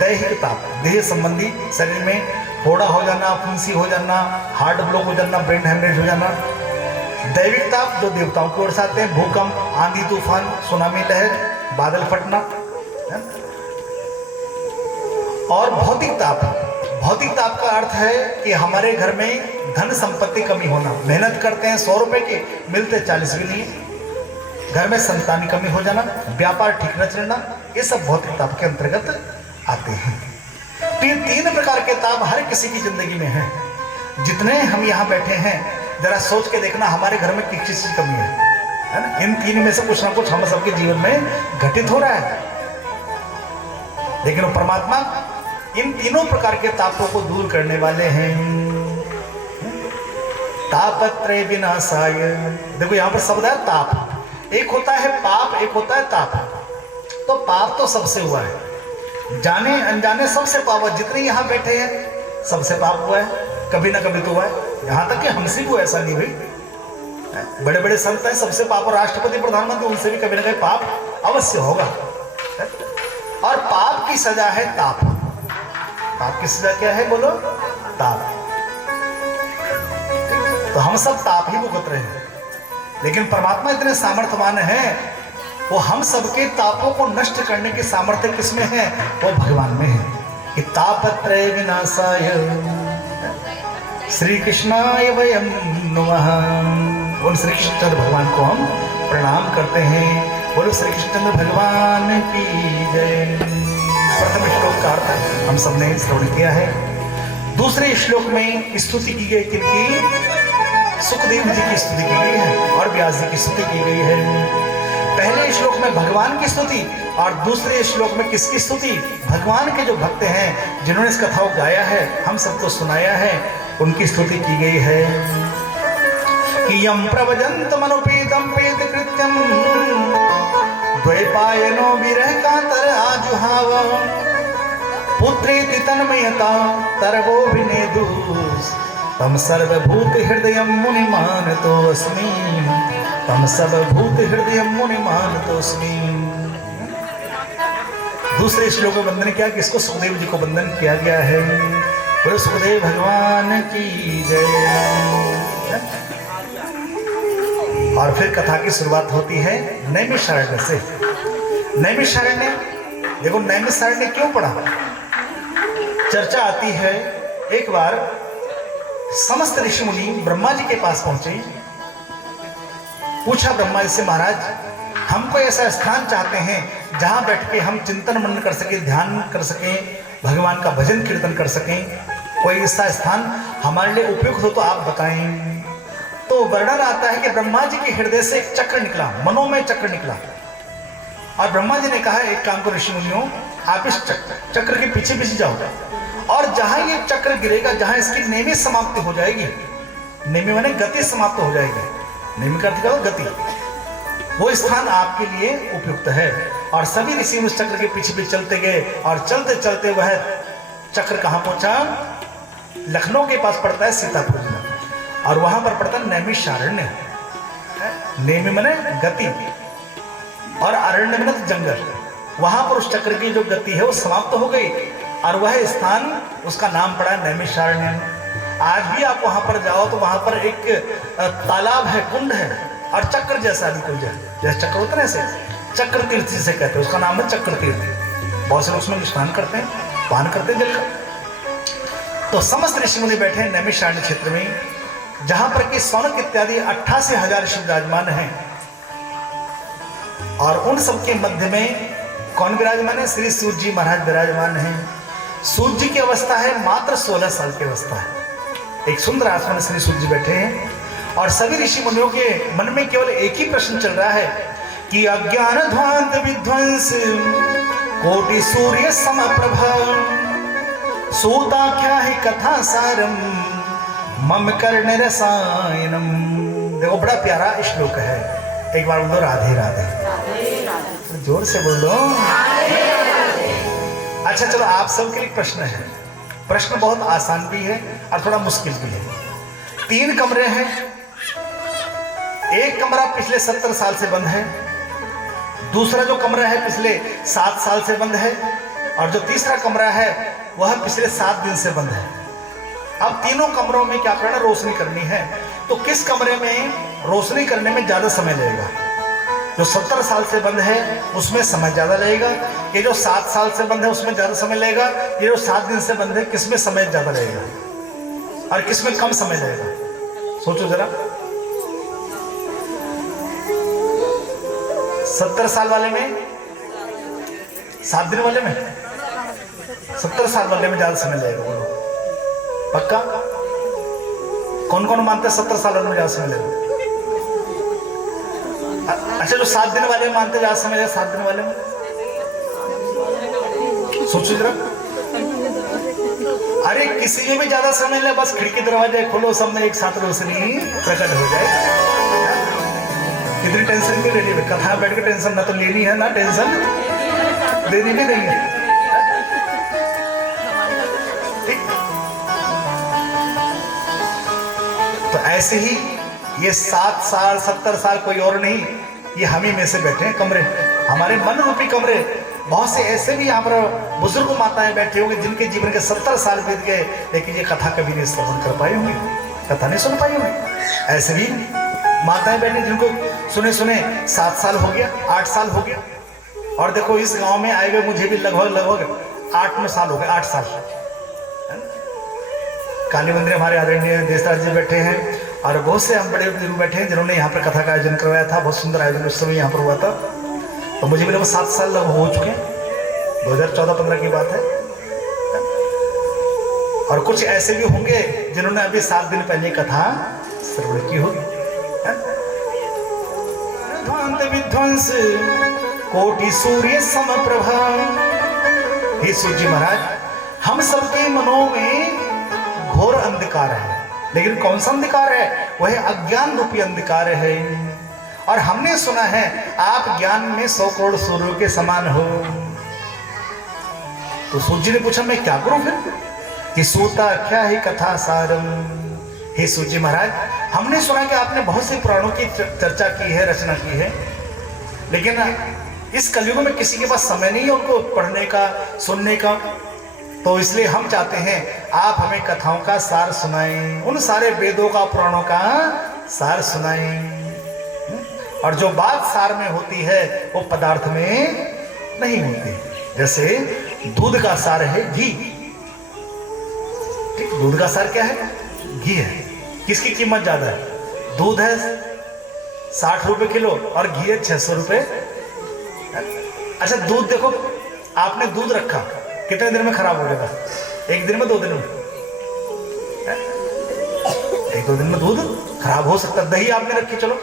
दैहिक ताप, देह संबंधी, शरीर में फोड़ा हो जाना, फुंसी हो जाना, हार्ट ब्लॉक हो जाना, ब्रेन हेमरेज हो जाना। दैविक ताप जो देवताओं की ओर से आते हैं, भूकंप, आंधी तूफान, सुनामी लहर, बादल फटना। और भौतिक ताप, भौतिक ताप का अर्थ है कि हमारे घर में धन संपत्ति कमी होना, मेहनत करते हैं 100 रुपए की, मिलते 40 भी नहीं है, घर में संतान कमी हो जाना, व्यापार ठीक न चलना, ये सब भौतिक ताप के अंतर्गत आते हैं। तो ये तीन प्रकार के ताप हर किसी की जिंदगी में है। जितने हम यहाँ बैठे हैं, जरा सोच के देखना हमारे घर में किस चीज की कमी है ना? इन तीन में से कुछ ना कुछ हम सबके जीवन में घटित हो रहा है। लेकिन वो परमात्मा इन तीनों प्रकार के तापों को दूर करने वाले हैं। तापत्रय विनाशाय, देखो यहां पर शब्द है ताप, एक होता है पाप, एक होता है ताप। तो पाप तो सबसे हुआ है, जाने अनजाने सबसे पाप, जितने यहां बैठे हैं सबसे पाप हुआ है, कभी ना कभी तो हुआ है। यहां तक कि हमसे भी ऐसा नहीं हुई, बड़े बड़े संत हैं सबसे पाप, और राष्ट्रपति प्रधानमंत्री उनसे भी कभी ना कभी पाप अवश्य होगा। और पाप की सजा है ताप। पाप की सजा क्या है बोलो? ताप। तो हम सब ताप ही भुगत रहे हैं, लेकिन परमात्मा इतने सामर्थ्यवान है, वो हम सबके तापों को नष्ट करने की सामर्थ्य किसमें है? वो भगवान में है। कि तापत्रय विनाशाय श्री कृष्णाय वयं नमः। उन श्री कृष्ण भगवान को हम प्रणाम करते हैं। बोलो श्री कृष्ण भगवान की जय। प्रथम श्लोक का अर्थ हम सबने श्रवण किया है। दूसरे श्लोक में स्तुति की गई किनकी? सुखदेव जी की स्तुति की गई है और व्यास जी की स्तुति की गई है। पहले श्लोक में भगवान की स्तुति और दूसरे श्लोक में किसकी स्तुति? भगवान के जो भक्त हैं, जिन्होंने इस कथा को गाया है, हम सबको सुनाया है, उनकी स्तुति की गई है। कि यम प्रवजंत मनोपीतम पेत कृत्यम द्वैपायनो विरह कातर आजुहाव पुत्रेति तन्मयता तरवो विनेदुस तम सर्वभूत हृदय मुनिमानतोऽस्मि तम सर्वभूत हृदय मुनिमानतोऽस्मि। दूसरे श्लोक में वंदन किया, किसको? सुखदेव जी को वंदन किया गया है। बोलो सुखदेव भगवान की जय। और फिर कथा की शुरुआत होती है नैमिषारण्य से। नैमिषारण्य, देखो नैमिषारण्य क्यों पढ़ा? चर्चा आती है, एक बार समस्त ऋषि मुनि ब्रह्मा जी के पास पहुंचे। पूछा ब्रह्मा जी से, महाराज हमको ऐसा स्थान चाहते हैं जहां बैठ के हम चिंतन मनन कर सके, ध्यान कर सकें, भगवान का भजन कीर्तन कर सकें। कोई ऐसा स्थान हमारे लिए उपयुक्त हो तो आप बताएं। तो वर्णन आता है कि ब्रह्मा जी के हृदय से एक चक्र निकला, मनोमय चक्र निकला। और ब्रह्मा जी ने कहा, एक काम करो ऋषि मुनियों, आप इस चक्र के पीछे पीछे जाओ और जहां ये चक्र गिरेगा, जहां इसकी नेमी समाप्ति हो जाएगी, नेमी माने गति समाप्त हो जाएगी, नेमी का अर्थ क्या? गति। वो स्थान आपके लिए उपयुक्त है। और सभी ऋषि उस चक्र के पीछे पीछे चलते गए और चलते चलते वह चक्र कहां पहुंचा? लखनऊ के पास पड़ता है सीतापुर जिला, और वहां पर पड़ता है नैमिषारण्य। नेमी माने गति और अरण्य माने जंगल। वहां पर उस चक्र की जो गति है वो समाप्त हो गई और वह स्थान, उसका नाम पड़ा नैमिषारण्य। आज भी आप वहां पर जाओ तो वहां पर एक तालाब है, कुंड है, और चक्र जैसा भी कुंज है, जैसे चक्र होता है ऐसे चक्र तीर्थ जिसे कहते हैं, उसका नाम है चक्र तीर्थ। बहुत से लोग उसमें स्नान करते हैं, पान करते हैं जल का। तो समस्त ऋषि मुनि बैठे हैं नैमिषारण्य क्षेत्र में, जहां पर कि सौनक इत्यादि 88,000 ऋषि विराजमान हैं। और उन सबके मध्य में कौन विराजमान है? श्री सूर्य जी महाराज विराजमान हैं। सूर्य जी की अवस्था है मात्र 16 साल की अवस्था है। एक सुंदर आसन में श्री सूर्य जी बैठे हैं और सभी ऋषि मुनियों के मन में केवल एक ही प्रश्न चल रहा है कि अज्ञान ध्वांत विध्वंस कोटि सूर्य समप्रभ सूताख्या ही कथा सारम मम कर्ण रसायनम। देखो बड़ा प्यारा श्लोक है, एक बार बोलो राधे राधे, जोर से बोलो। अच्छा चलो, आप सबके लिए प्रश्न है। प्रश्न बहुत आसान भी है और थोड़ा मुश्किल भी है। 3 कमरे हैं, एक कमरा पिछले 70 साल से बंद है, दूसरा जो कमरा है पिछले 7 साल से बंद है, और जो तीसरा कमरा है वह पिछले 7 दिन से बंद है। अब तीनों कमरों में क्या करना? रोशनी करनी है। तो किस कमरे में रोशनी करने में ज्यादा समय लगेगा? जो 70 साल से बंद है उसमें समय ज्यादा लगेगा, ये जो 7 साल से बंद है उसमें ज्यादा समय लगेगा, ये जो 7 दिन से बंद है किसमें समय ज्यादा लगेगा और किसमें कम समय लगेगा? सोचो जरा। 70 साल वाले में, 7 दिन वाले में, 70 साल वाले में ज्यादा समय लगेगा। बोलो पक्का? कौन कौन मानते हैं 70 साल वाले में ज्यादा समय लगेगा? अच्छा, जो 7 दिन वाले मानते ज्यादा समय लगेगा, 7 दिन वाले में सोचो जरा। अरे किसी में भी ज्यादा समय ले, बस खिड़की दरवाजे खोलो, सब में एक साथ रोशनी प्रकट हो जाए। कितनी टेंशन भी लेनी है, कथा बैठ के टेंशन ना तो लेनी है ना टेंशन देनी भी नहीं है। तो ऐसे ही ये 7 साल 70 साल कोई और नहीं, ये हम ही में से बैठे हैं कमरे, हमारे मन रूपी कमरे। बहुत से ऐसे भी यहाँ पर बुजुर्ग माताएं बैठे होंगे जिनके जीवन के 70 साल बीत गए, लेकिन ये कथा कभी नहीं श्रवण कर पाई होंगी, कथा नहीं सुन पाई होंगी। ऐसे भी माताएं बैठे जिनको सुने सुने 7 साल हो गया, 8 साल हो गया। और देखो इस गांव में आए हुए मुझे भी लगभग 8-9 साल हो गए, 8 साल। काली मंदिर हमारे आदरणीय देशराज जी बैठे हैं और बहुत से हम बड़े बुजुर्ग बैठे हैं जिन्होंने यहाँ पर कथा का आयोजन करवाया था। बहुत सुंदर आयोजन उस समय यहाँ पर हुआ था। तो मुझे भी लगभग 7 साल लगभग हो चुके हैं, 2014-15 की बात है। और कुछ ऐसे भी होंगे जिन्होंने अभी 7 दिन पहले कथा श्रवण की होगी। विध्वंस कोटि सूर्य समप्रभा। हे सूर्य महाराज, हम सबके मनों में घोर अंधकार है, लेकिन कौन सा अंधकार है? वह अज्ञान रूपी अंधकार है। और हमने सुना है आप ज्ञान में 100 करोड़ सूर्यों के समान हो। तो सूत जी ने पूछा मैं क्या करूं फिर? कि सूता क्या ही कथा सारम। हे सूत जी महाराज, हमने सुना कि आपने बहुत से पुराणों की चर्चा की है, रचना की है, लेकिन इस कलयुग में किसी के पास समय नहीं है उनको पढ़ने का, सुनने का। तो इसलिए हम चाहते हैं आप हमें कथाओं का सार सुनाएं, उन सारे वेदों का, पुराणों का सार सुनाएं। और जो बात सार में होती है वो पदार्थ में नहीं होती। जैसे दूध का सार है घी। ठीक, दूध का सार क्या है? घी है। किसकी कीमत ज्यादा है? दूध है 60 रुपए किलो और घी है 600 रुपए। अच्छा, दूध देखो, आपने दूध रखा, कितने दिन में खराब हो जाएगा? 1 दिन में, 2 दिन में? 1-2 दिन में दूध खराब हो सकता है। दही आपने रखी, चलो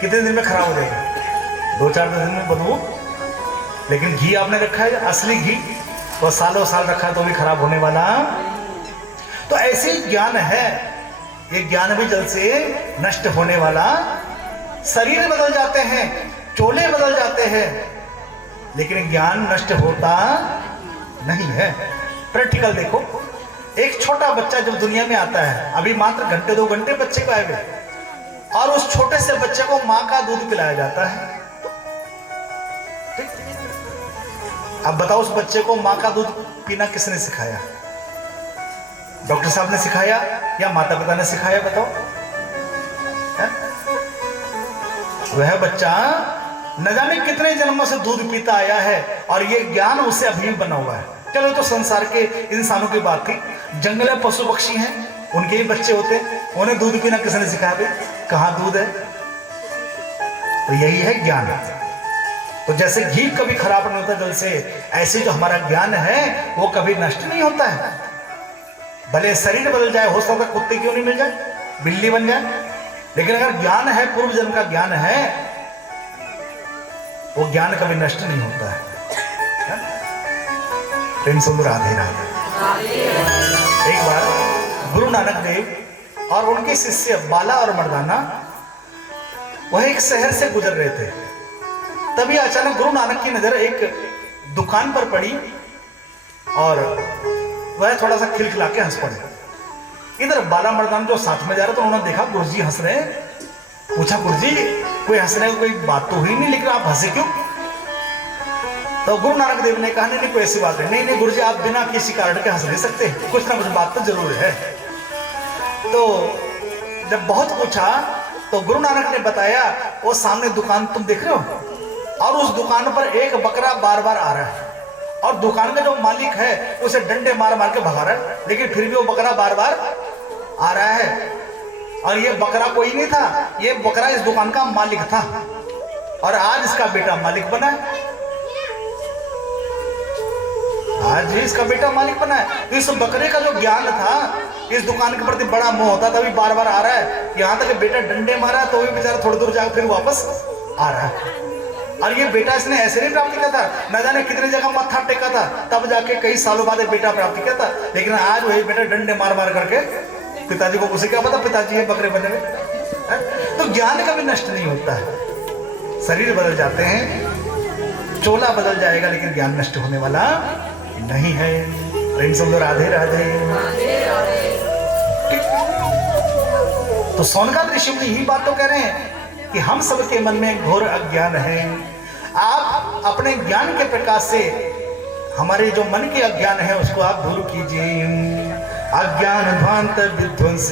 कितने दिन में खराब हो जाएगा? 2-4 दिन में बदबू। लेकिन घी आपने रखा है, असली घी, तो सालों साल रखा है तो भी खराब होने वाला। तो ऐसे ही ज्ञान है, ये ज्ञान भी जल से नष्ट होने वाला। शरीर बदल जाते हैं, चोले बदल जाते हैं, लेकिन ज्ञान नष्ट होता नहीं है। प्रैक्टिकल देखो, एक छोटा बच्चा जब दुनिया में आता है, अभी मात्र घंटे 2 घंटे बच्चे को आए हुए, और उस छोटे से बच्चे को मां का दूध पिलाया जाता है। अब बताओ, उस बच्चे को मां का दूध पीना किसने सिखाया? डॉक्टर साहब ने सिखाया या माता पिता ने सिखाया? बताओ। है? वह बच्चा न जाने कितने जन्मों से दूध पीता आया है और ये ज्ञान उसे अभी भी बना हुआ है। चलो, तो संसार के इंसानों की बात थी, जंगल में पशु पक्षी हैं, उनके ही बच्चे होते, उन्हें दूध पीना किसने सिखाया? भाई कहां दूध है? तो यही है ज्ञान। तो जैसे घी कभी खराब नहीं होता जल से, ऐसे जो हमारा ज्ञान है वो कभी नष्ट नहीं होता है। भले शरीर बदल जाए, हो सकता कुत्ते क्यों नहीं मिल जाए, बिल्ली बन जाए, लेकिन अगर ज्ञान है, पूर्व जन्म का ज्ञान है, वो ज्ञान कभी नष्ट नहीं होता है। प्रेम से राधे राधे। एक बार गुरु नानक देव और उनके शिष्य बाला और मर्दाना वह एक शहर से गुजर रहे थे। तभी अचानक गुरु नानक की नजर एक दुकान पर पड़ी और वह थोड़ा सा खिलखिला के हंस पड़े। इधर बाला मर्दाना जो साथ में जा रहे तो उन्होंने देखा गुरुजी हंस रहे। पूछा, गुरुजी कोई हंसने को कोई बात तो हुई नहीं, लेकिन आप हंसे क्यों? तो गुरु नानक देव ने कहा, नहीं कोई ऐसी बात है। नहीं गुरुजी, आप बिना किसी कारण के हंस नहीं सकते, कुछ ना कुछ बात तो जरूर है। तो जब बहुत पूछा तो गुरु नानक ने बताया, वो सामने दुकान तुम देख रहे हो, और उस दुकान पर एक बकरा बार बार आ रहा है, और दुकान का जो मालिक है उसे डंडे मार मार के भगा रहा है, लेकिन फिर भी वो बकरा बार बार आ रहा है। और ये बकरा कोई नहीं था, ये बकरा इस दुकान का मालिक था, और आज इसका बेटा मालिक बना है। आज ही इसका बेटा मालिक बना है। तो इस बकरे का जो ज्ञान था, इस दुकान के प्रति बड़ा मोह होता, तभी बार बार आ रहा है। यहाँ तक बेटा डंडे मारा तो भी बेचारा थोड़ी दूर जाकर फिर वापस आ रहा है। और ये बेटा इसने ऐसे नहीं प्राप्त किया था, न जाने कितने जगह मत्था टेका था, तब जाके कई सालों बाद बेटा प्राप्त किया था। लेकिन आज वही बेटा डंडे मार मार करके पिताजी को, उसे क्या पता पिताजी ये बकरे बने हुए। तो ज्ञान कभी नष्ट नहीं होता है। शरीर बदल जाते हैं, चोला बदल जाएगा, लेकिन ज्ञान नष्ट होने वाला नहीं है। प्रेम से बोलो राधे राधे। तो सोनकाद ऋषि मुनि यही बात तो कह रहे हैं कि हम सबके मन में घोर अज्ञान है। आप अपने ज्ञान के प्रकाश से हमारे जो मन के अज्ञान है उसको आप दूर कीजिए। अज्ञान ध्वांत विध्वंस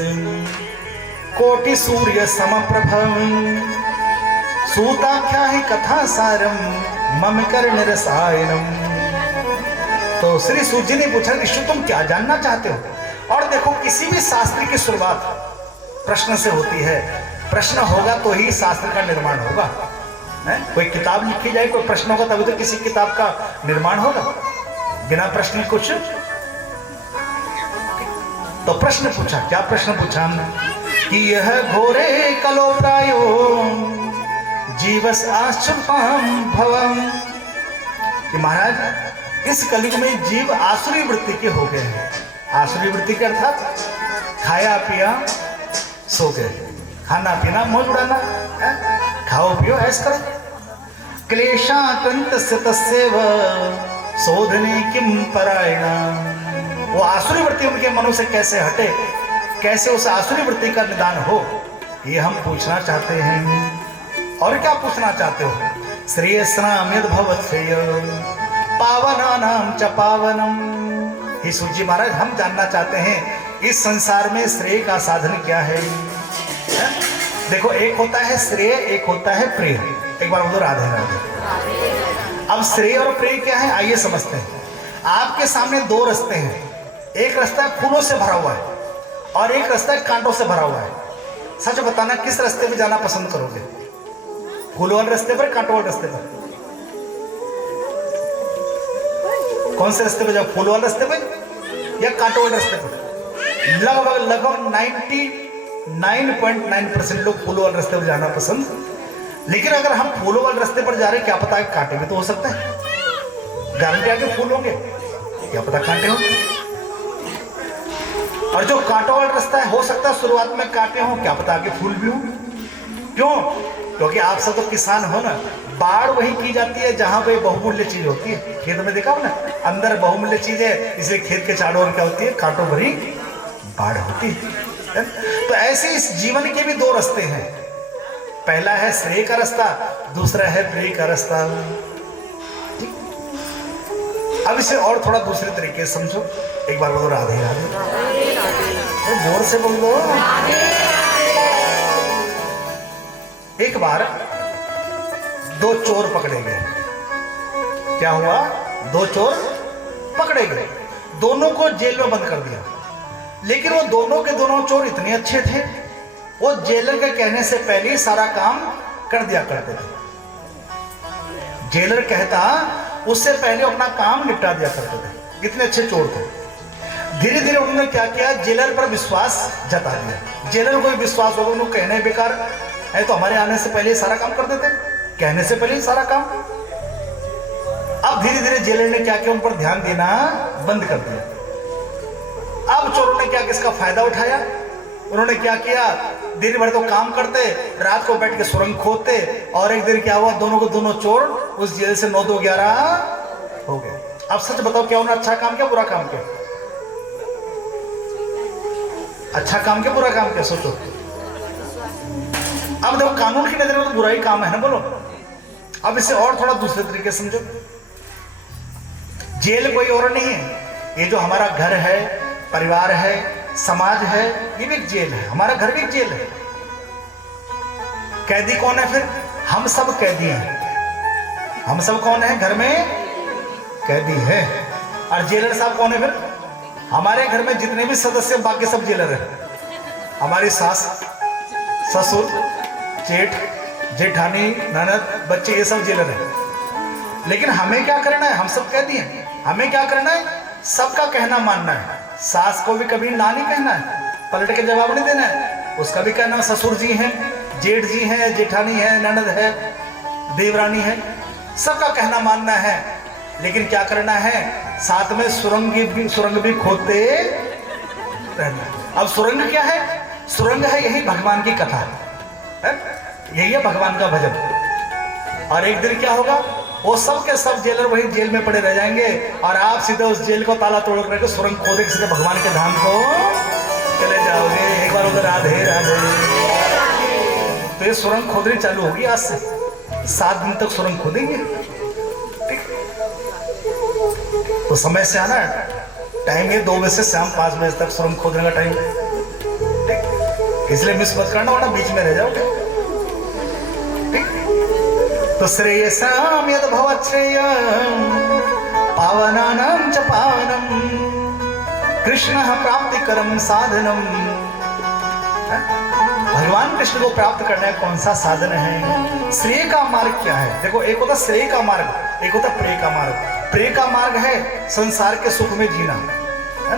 कोटि सूर्य समप्रभम सूताख्या ही कथा सारम मम कर्ण रसायनम। तो श्री सूत जी ने पूछा, ऋषि तुम क्या जानना चाहते हो? और देखो, किसी भी शास्त्र की शुरुआत प्रश्न से होती है। प्रश्न होगा तो ही शास्त्र का निर्माण होगा। कोई किताब लिखी जाए, कोई प्रश्न होगा तभी तो किसी किताब का निर्माण होगा। बिना प्रश्न कुछ। तो प्रश्न पूछा, क्या प्रश्न पूछा हमने? कि यह घोरे कलो प्रायो जीवस आश्चर्यम भवम। कि महाराज, इस कलयुग में जीव आसुरी वृत्ति के हो गए हैं। आसुरी वृत्ति के अर्थात खाया पिया सो गए, खाना पीना मौज उड़ाना, खाओ पियो ऐश करो। क्लेशांत तस्यैव शोधने किम परायणा। वो आसुरी वृत्ति उनके मनों से कैसे हटे, कैसे उस आसुरी वृत्ति का निदान हो, ये हम पूछना चाहते हैं। और क्या पूछना चाहते हो? श्रेयस्नाम यद भवत् श्रेय पावनानाम च पावनम। हे सूजी महाराज, हम जानना चाहते हैं इस संसार में श्रेय का साधन क्या है? देखो, एक होता है श्रेय, एक होता है प्रेय। एक बार बोलो राधे राधे। अब श्रेय और प्रेय क्या है, आइए समझते हैं। आपके सामने दो रास्ते हैं, एक रास्ता फूलों से भरा हुआ है और एक रास्ता कांटों से भरा हुआ है। सच बताना, किस रास्ते पे जाना पसंद करोगे? फूलों वाले रास्ते पर, कांटों वाले रास्ते पर? कौन से रास्ते पे जाओ, फूलों वाले रास्ते पे या कांटों वाले रास्ते पे? लगभग 99.9% लोग फूलों वाले रास्ते पर जाना पसंद। लेकिन अगर हम फूलों वाले रास्ते पर जा रहे हैं, क्या पता है कांटे भी तो हो सकते हैं। गारंटी आके फूल होंगे, क्या पता कांटे हों। और जो कांटों वाला रास्ता है, हो सकता है शुरुआत में कांटे हों, क्या पता आगे फूल भी हों। क्यों? क्योंकि आप सब तो किसान हो ना। बाढ़ वही की जाती है जहां पे बहुमूल्य चीज होती है। खेत में देखा हो ना, अंदर बहुमूल्य चीज है, इसलिए खेत के चारों ओर क्या होती है, कांटों भरी बाढ़ होती है। तो ऐसे इस जीवन के भी दो रास्ते हैं, पहला है श्रेय का रास्ता, दूसरा है प्रेय का रास्ता। अब इसे और थोड़ा दूसरे तरीके से समझो। एक बार बोलो राधे राधे, जोर से बोलो। एक बार दो चोर पकड़े गए। क्या हुआ? दो चोर पकड़े गए, दोनों को जेल में बंद कर दिया। लेकिन वो दोनों के दोनों चोर इतने अच्छे थे, वो जेलर के कहने से पहले ही सारा काम कर दिया करते थे। जेलर कहता उससे पहले अपना काम निपटा दिया करते थे, इतने अच्छे चोर थे। धीरे धीरे उन्होंने क्या किया, जेलर पर विश्वास जता दिया। जेलर को विश्वास होगा, उन्होंने कहने बेकार है तो हमारे आने से पहले ही सारा काम कर देते, कहने से पहले ही सारा काम। अब धीरे धीरे जेलर ने क्या किया, उन पर ध्यान देना बंद कर दिया। अब चोरों ने क्या किसका फायदा उठाया, उन्होंने क्या किया, दिन भर तो काम करते, रात को बैठ के सुरंग खोदते। और एक दिन क्या हुआ, दोनों को दोनों चोर उस जेल से 9 2 11 हो गए। अब सच बताओ, क्या उन्होंने अच्छा काम किया, बुरा काम किया? अच्छा काम किया, बुरा काम किया? सोचो। अब देखो, कानून की नजर में तो बुरा ही काम है ना, बोलो। अब इसे और थोड़ा दूसरे तरीके से समझो। जेल कोई और नहीं है, ये जो हमारा घर है, परिवार है, समाज है, ये भी एक जेल है। हमारा घर भी एक जेल है। कैदी कौन है फिर? हम सब कैदी हैं। हम सब कौन है घर में? कैदी है। और जेलर साहब कौन है फिर? हमारे घर में जितने भी सदस्य, बाकी सब जेलर है। हमारी सास, ससुर, जेठ, जेठानी, ननद, बच्चे, ये सब जेलर है। लेकिन हमें क्या करना है? हम सब कैदी हैं। हमें क्या करना है? सबका कहना मानना है। सास को भी कभी ना नहीं कहना है, पलट के जवाब नहीं देना है। उसका भी कहना, ससुर जी हैं, जेठ जी हैं, जेठानी है, ननद है, देवरानी है, सबका कहना मानना है। लेकिन क्या करना है? साथ में सुरंग भी खोदते रहना। अब सुरंग क्या है? सुरंग है यही भगवान की कथा है, यही है भगवान का भजन। और एक दिन क्या होगा, वो सब के सब जेलर वही जेल में पड़े रह जाएंगे और आप सीधे उस जेल को ताला तोड़ करके सुरंग खोदे सीधे भगवान के धाम को चले जाओगे। एक बार उधर राधे राधे। तो ये सुरंग खोदनी चालू होगी आज से, 7 दिन तक सुरंग खोदेंगे। ठीक, तो समय से आना। टाइम ये 2 बजे से शाम 5 बजे तक सुरंग खोदने का टाइम है। ठीक, इसलिए मिस मत करना, वरना बीच में रह जाओगे। तो श्रेयसाम यद भवत् श्रेयम् पावनानां च पावनम् कृष्णः प्राप्तिकरं साधनम्। भगवान कृष्ण को प्राप्त करने का कौन सा साधन है? श्रेय का मार्ग क्या है? देखो, एक होता श्रेय का मार्ग, एक होता प्रेय का मार्ग। प्रेय का मार्ग है संसार के सुख में जीना, है?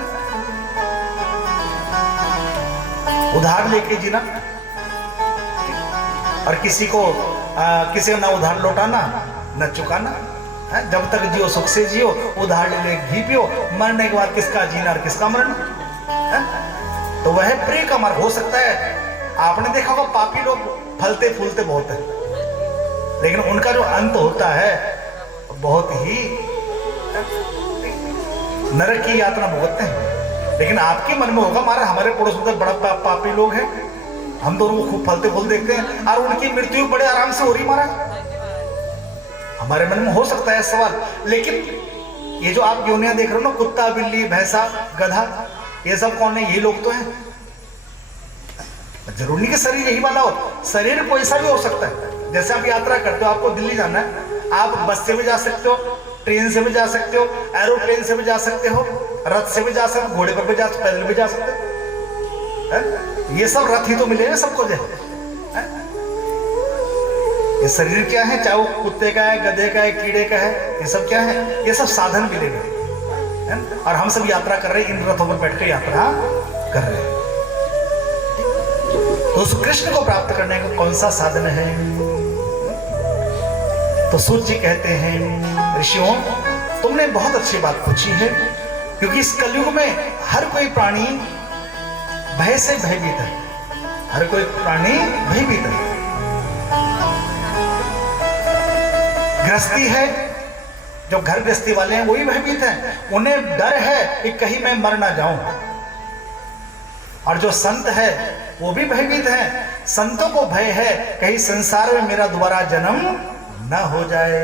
उधार लेके जीना, और किसी को ना उधार लौटाना न चुकाना है। जब तक जियो सुख से जियो, उधार ले ले घी पियो, मरने के बाद किसका जीना और किसका मरना है? तो वह प्रिय का मार्ग हो सकता है। आपने देखा होगा पापी लोग फलते फूलते बहुत है, लेकिन उनका जो अंत होता है बहुत ही नरक की यातना भुगतते हैं। लेकिन आपके मन में होगा महाराज हमारे पड़ोस में बड़ा पापी लोग हैं, हम दोनों को खूब फलते फूल देखते हैं और उनकी मृत्यु बड़े आराम से हो रही महाराज। हमारे मन में हो सकता है सवाल, लेकिन ये जो आप योनियां देख रहे हो ना, कुत्ता बिल्ली भैंसा गधा, ये सब कौन है? ये लोग तो हैं। जरूरी नहीं कि शरीर यही वाला हो, शरीर कोई सा भी हो सकता है। जैसे आप यात्रा करते हो, आपको दिल्ली जाना है, आप बस से भी जा सकते हो, ट्रेन से भी जा सकते हो, एरोप्लेन से भी जा सकते हो, रथ से भी जा सकते हो, घोड़े पर भी जा सकते हो, पैदल भी जा सकते हो। ये सब रथ ही तो मिले हैं सबको जो है। ये शरीर क्या है? चाहे वो कुत्ते का है, गधे का है, कीड़े का है, ये सब क्या है? ये सब साधन मिले हैं। और हम सब यात्रा कर रहे हैं, इन रथों पर बैठ कर यात्रा कर रहे हैं। तो उस कृष्ण को प्राप्त करने का कौन सा साधन है? तो सूत जी कहते हैं, ऋषियों तुमने बहुत अच्छी बात पूछी है, क्योंकि इस कलयुग में हर कोई प्राणी भय से भयभीत है। हर कोई प्राणी भयभीत है। गृहस्थी है, जो घर गृहस्थी वाले हैं वही भयभीत हैं, उन्हें डर है कि कहीं मैं मर ना जाऊं। और जो संत है वो भी भयभीत है, संतों को भय है कहीं संसार में मेरा दोबारा जन्म ना हो जाए,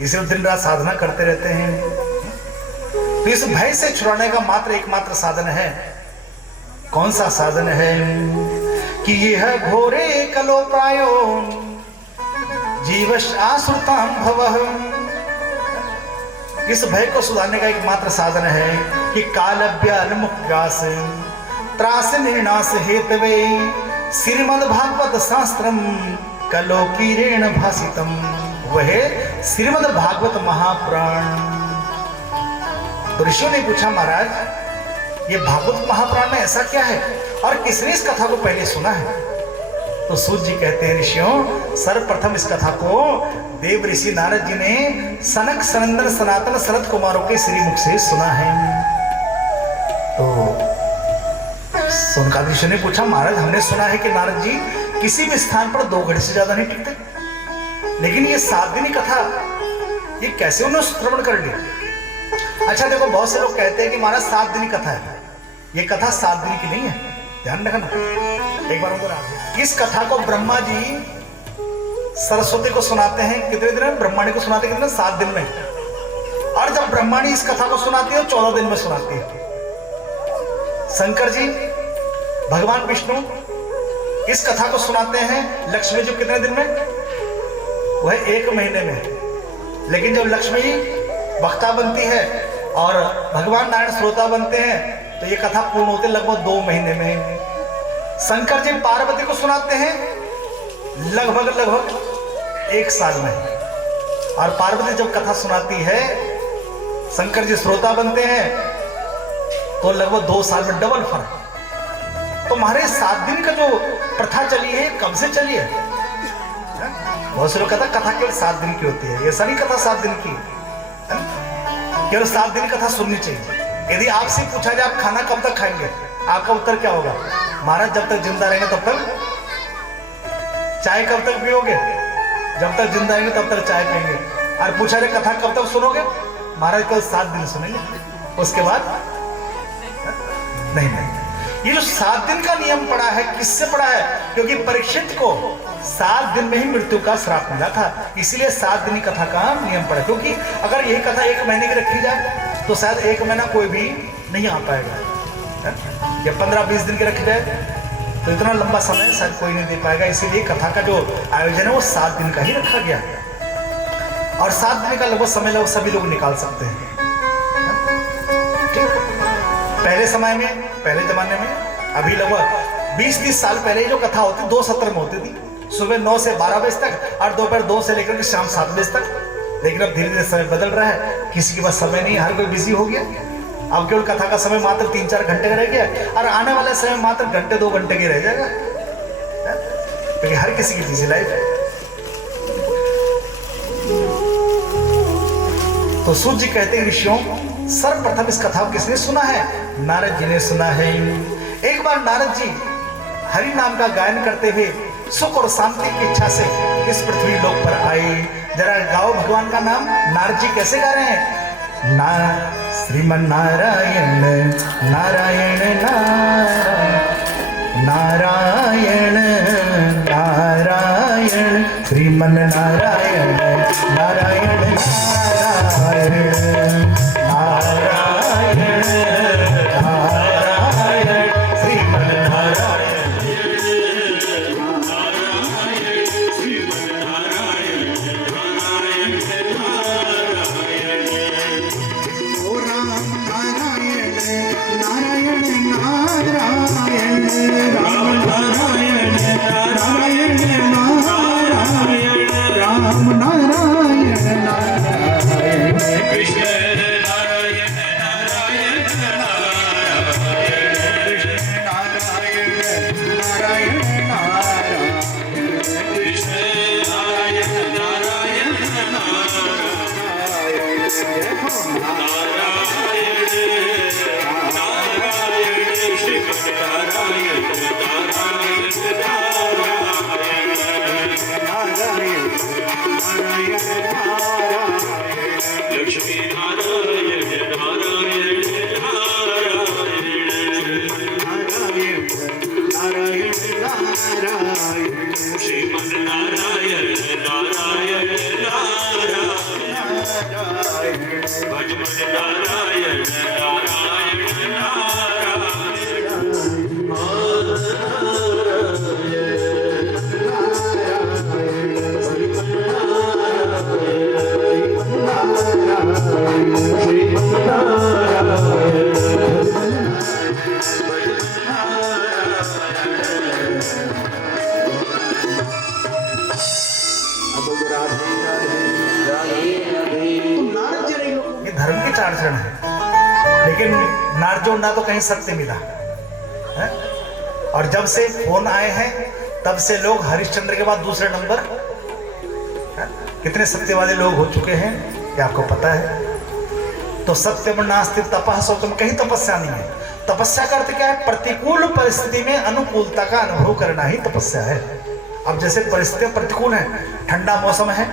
इसलिए दिन रात साधना करते रहते हैं। तो इस भय से छुड़ाने का मात्र एकमात्र साधन है। कौन सा साधन है? कि यह घोरे कलो प्रायो जीवश आसुताम भवः। इस भय को सुधारने का एकमात्र साधन है कि कालव्याल मुक्तास त्रास निर्नाश हेतवे श्रीमद् भागवत शास्त्रम कलोकीरेण भासितम। वह श्रीमद् भागवत महापुराण। तो ऋषियों ने पूछा, महाराज ये भागवत महापुराण में ऐसा क्या है और किसने इस कथा को पहले सुना है? तो सूत जी कहते हैं, ऋषियों सर्वप्रथम इस कथा को देव ऋषि नारद जी ने सनक सनंदन सनातन शरद कुमारों के श्रीमुख से सुना है। तो सोनकाद ऋषि ने पूछा, महाराज हमने सुना है कि नारद जी किसी भी स्थान पर 2 घड़ी से ज्यादा नहीं टिकते, लेकिन ये 7 दिन की कथा ये कैसे उन्होंने श्रवण कर लिया? अच्छा देखो, बहुत से लोग कहते हैं कि महाराज 7 दिन की कथा है। ये कथा 7 दिन की नहीं है, ध्यान रखना। एक बार उधर आ, इस कथा को ब्रह्मा जी सरस्वती को सुनाते हैं कितने दिन में? ब्रह्माणी को सुनाते कितने? 7 दिन में। और जब ब्रह्माणी इस कथा को सुनाती है 14 दिन में सुनाती है। शंकर जी भगवान विष्णु इस कथा को सुनाते हैं लक्ष्मी जी कितने दिन में? वह 1 महीने में। लेकिन जब लक्ष्मी वक्ता बनती है और भगवान नारायण श्रोता बनते हैं तो ये कथा पूर्ण होते लगभग 2 महीने में। शंकर जी पार्वती को सुनाते हैं लगभग 1 साल में। और पार्वती जब कथा सुनाती है, शंकर जी श्रोता बनते हैं तो लगभग 2 साल में, डबल फर्क। तो हमारे 7 दिन का जो प्रथा चली है कब से चली है? बहुत से लोग कहते हैं कथा केवल 7 दिन की होती है। ये सारी कथा 7 दिन की, केवल 7 दिन कथा सुननी चाहिए। यदि आपसे पूछा जाए आप खाना कब तक खाएंगे, आपका उत्तर क्या होगा? महाराज जब तक जिंदा रहेंगे तब तक। चाय कब तक पियोगे? जब तक जिंदा रहेंगे तब तक चाय पियेंगे। और पूछा जाए कथा कब तक सुनोगे? महाराज केवल 7 दिन सुनेंगे, उसके बाद नहीं। ये जो 7 दिन का नियम पड़ा है, किससे पड़ा है? क्योंकि परीक्षित को 7 दिन में ही मृत्यु का श्राप मिला था, इसलिए 7 दिन की कथा का नियम पड़ा। क्योंकि अगर यही कथा 1 महीने की रखी जाए तो शायद 1 महीना कोई भी नहीं आ पाएगा, या 15-20 दिन की रखी जाए तो इतना लंबा समय शायद कोई नहीं दे पाएगा। इसीलिए कथा का जो आयोजन है वो 7 दिन का ही रखा गया। और 7 दिन का लगभग समय लोग सभी लोग निकाल सकते हैं। पहले समय में, पहले जमाने में, अभी लगभग 20-30 साल पहले जो कथा होती 2 सत्र में होती थी, सुबह 9 से 12 बजे तक और दोपहर 2 से लेकर के शाम 7 बजे तक। लेकिन अब धीरे धीरे समय बदल रहा है, किसी के पास समय नहीं, हर कोई बिजी हो गया। अब केवल कथा का समय मात्र 3-4 घंटे का रह गया और आने वाले समय मात्र 1-2 घंटे की रह जाएगा, क्योंकि हर किसी की बिजी लाइफ है। तो सूत जी कहते हैं, ऋषियों सर्वप्रथम इस कथा को किसने सुना है? नारद जी ने सुना है। एक बार नारद जी हरि नाम का गायन करते हुए सुख और शांति की इच्छा से इस पृथ्वी लोक पर आए। जरा गाओ भगवान का नाम। नारद जी कैसे गा रहे हैं? ना श्रीमन नारायण नारायण नारायण नारायण श्रीमन नारायण नारायण नारायण नारायण नारायण श्रीमन नारायण। चरण है, लेकिन नारजो ना तो कहीं सत्य मिला है? और जब से फोन आए हैं तब से लोग हरिश्चंद्र के बाद दूसरे नंबर है? कितने सत्यवादी लोग हो चुके हैं ये आपको पता है। तो सत्यम नास्ति तपः सौतम, कहीं तपस्या नहीं है। तपस्या का अर्थ क्या है? प्रतिकूल परिस्थिति में अनुकूलता का अनुभव करना ही तपस्या है। अब जैसे परिस्थितियां प्रतिकूल है, ठंडा मौसम है,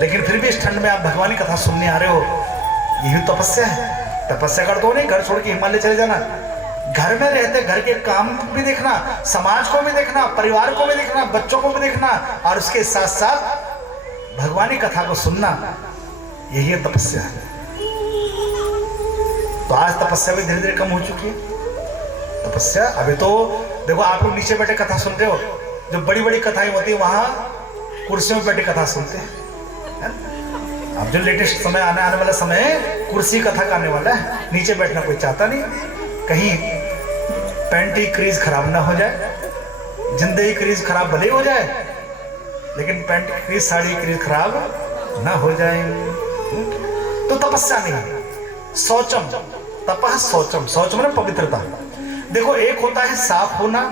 लेकिन फिर भी इस ठंड में आप भगवान की कथा सुनने आ रहे हो, यही तपस्या है। तपस्या कर दो नहीं घर छोड़ के हिमालय चले जाना, घर में रहते घर के काम भी देखना, समाज को भी देखना, परिवार को भी देखना, बच्चों को भी देखना, और उसके साथ साथ भगवान की कथा को सुनना, यही तपस्या है। तो आज तपस्या भी धीरे धीरे कम हो चुकी है। तपस्या अभी तो देखो, आप लोग नीचे बैठे कथा सुन रहे हो, जो बड़ी बड़ी कथाएं होती है वहां कुर्सियों में बैठे कथा सुनते हैं। अब जो लेटेस्ट समय आने वाला समय कुर्सी कथा का आने वाला है, नीचे बैठना कोई चाहता नहीं, कहीं पैंट की क्रीज खराब ना हो जाए, जिंदगी क्रीज खराब भले हो जाए, लेकिन पैंट की क्रीज, साड़ी की क्रीज खराब ना हो जाए। तो तपस्या नहीं, शौचम, तपः शौचम, शौच में पवित्रता। देखो, एक होता है साफ होना,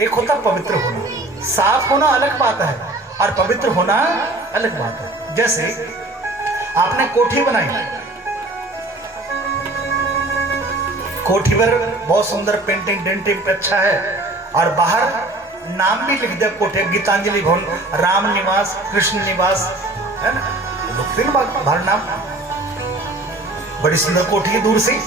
एक होता पवित्र होना। साफ होना अलग बात है और पवित्र होना अलग बात है। जैसे आपने कोठी बनाई, कोठी पर बहुत सुंदर पेंटिंग डेंटिंग अच्छा है, और बाहर नाम भी लिख दिया कोठी, गीतांजलि भवन, राम निवास, कृष्ण निवास, है ना, लिखते हैं बाहर नाम। बड़ी सुंदर कोठी है, दूर से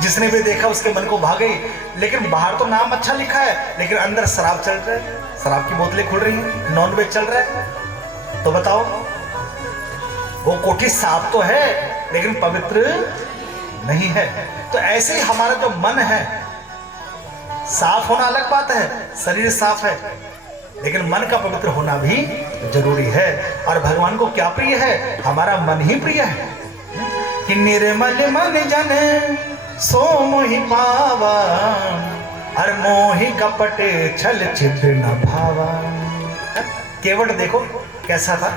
जिसने भी देखा उसके मन को भाग गई, लेकिन बाहर तो नाम अच्छा लिखा है, लेकिन अंदर शराब चल रहा है, शराब की बोतलें खुल रही हैं, नॉनवेज चल रहा है। तो बताओ, वो कोठी साफ तो है लेकिन पवित्र नहीं है। तो ऐसे ही हमारा जो मन है, साफ होना अलग बात है, शरीर साफ है, लेकिन मन का पवित्र होना भी जरूरी है। और भगवान को क्या प्रिय है? हमारा मन ही प्रिय है। कि निर्मल मन जन सो मोहि पावा, और मोहि कपट छल छिद्र न भावा। केवट देखो कैसा था,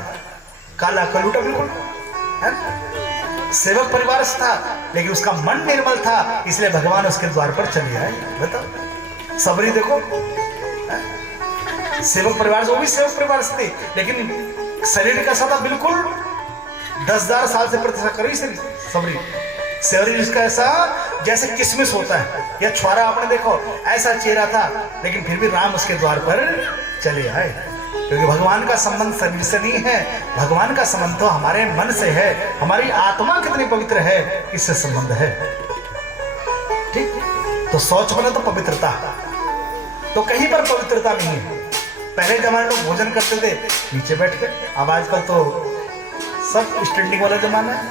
काला कलूटा बिल्कुल, सेवक परिवार से था, लेकिन उसका मन निर्मल था, इसलिए भगवान उसके द्वार पर चले आए। बताओ, सबरी देखो, सेवक परिवार से, वो भी सेवक परिवार से थे, लेकिन शरीर कैसा था? बिल्कुल 10,000 साल से प्रतिष्ठा करी सबरी। शरीर इसका ऐसा जैसे किसमिस होता है या छुआरा, आपने देखो ऐसा चेहरा था, लेकिन फिर भी राम उसके द्वार पर चले आए, क्योंकि भगवान का संबंध शरीर से नहीं है, भगवान का संबंध तो हमारे मन से है। हमारी आत्मा कितनी पवित्र है, इससे संबंध है। ठीक, तो शौच बने तो पवित्रता, तो कहीं पर पवित्रता नहीं है। पहले जमाने लोग भोजन करते थे नीचे बैठ के, अब आजकल तो सब स्टैंडिंग वाला जमाना है।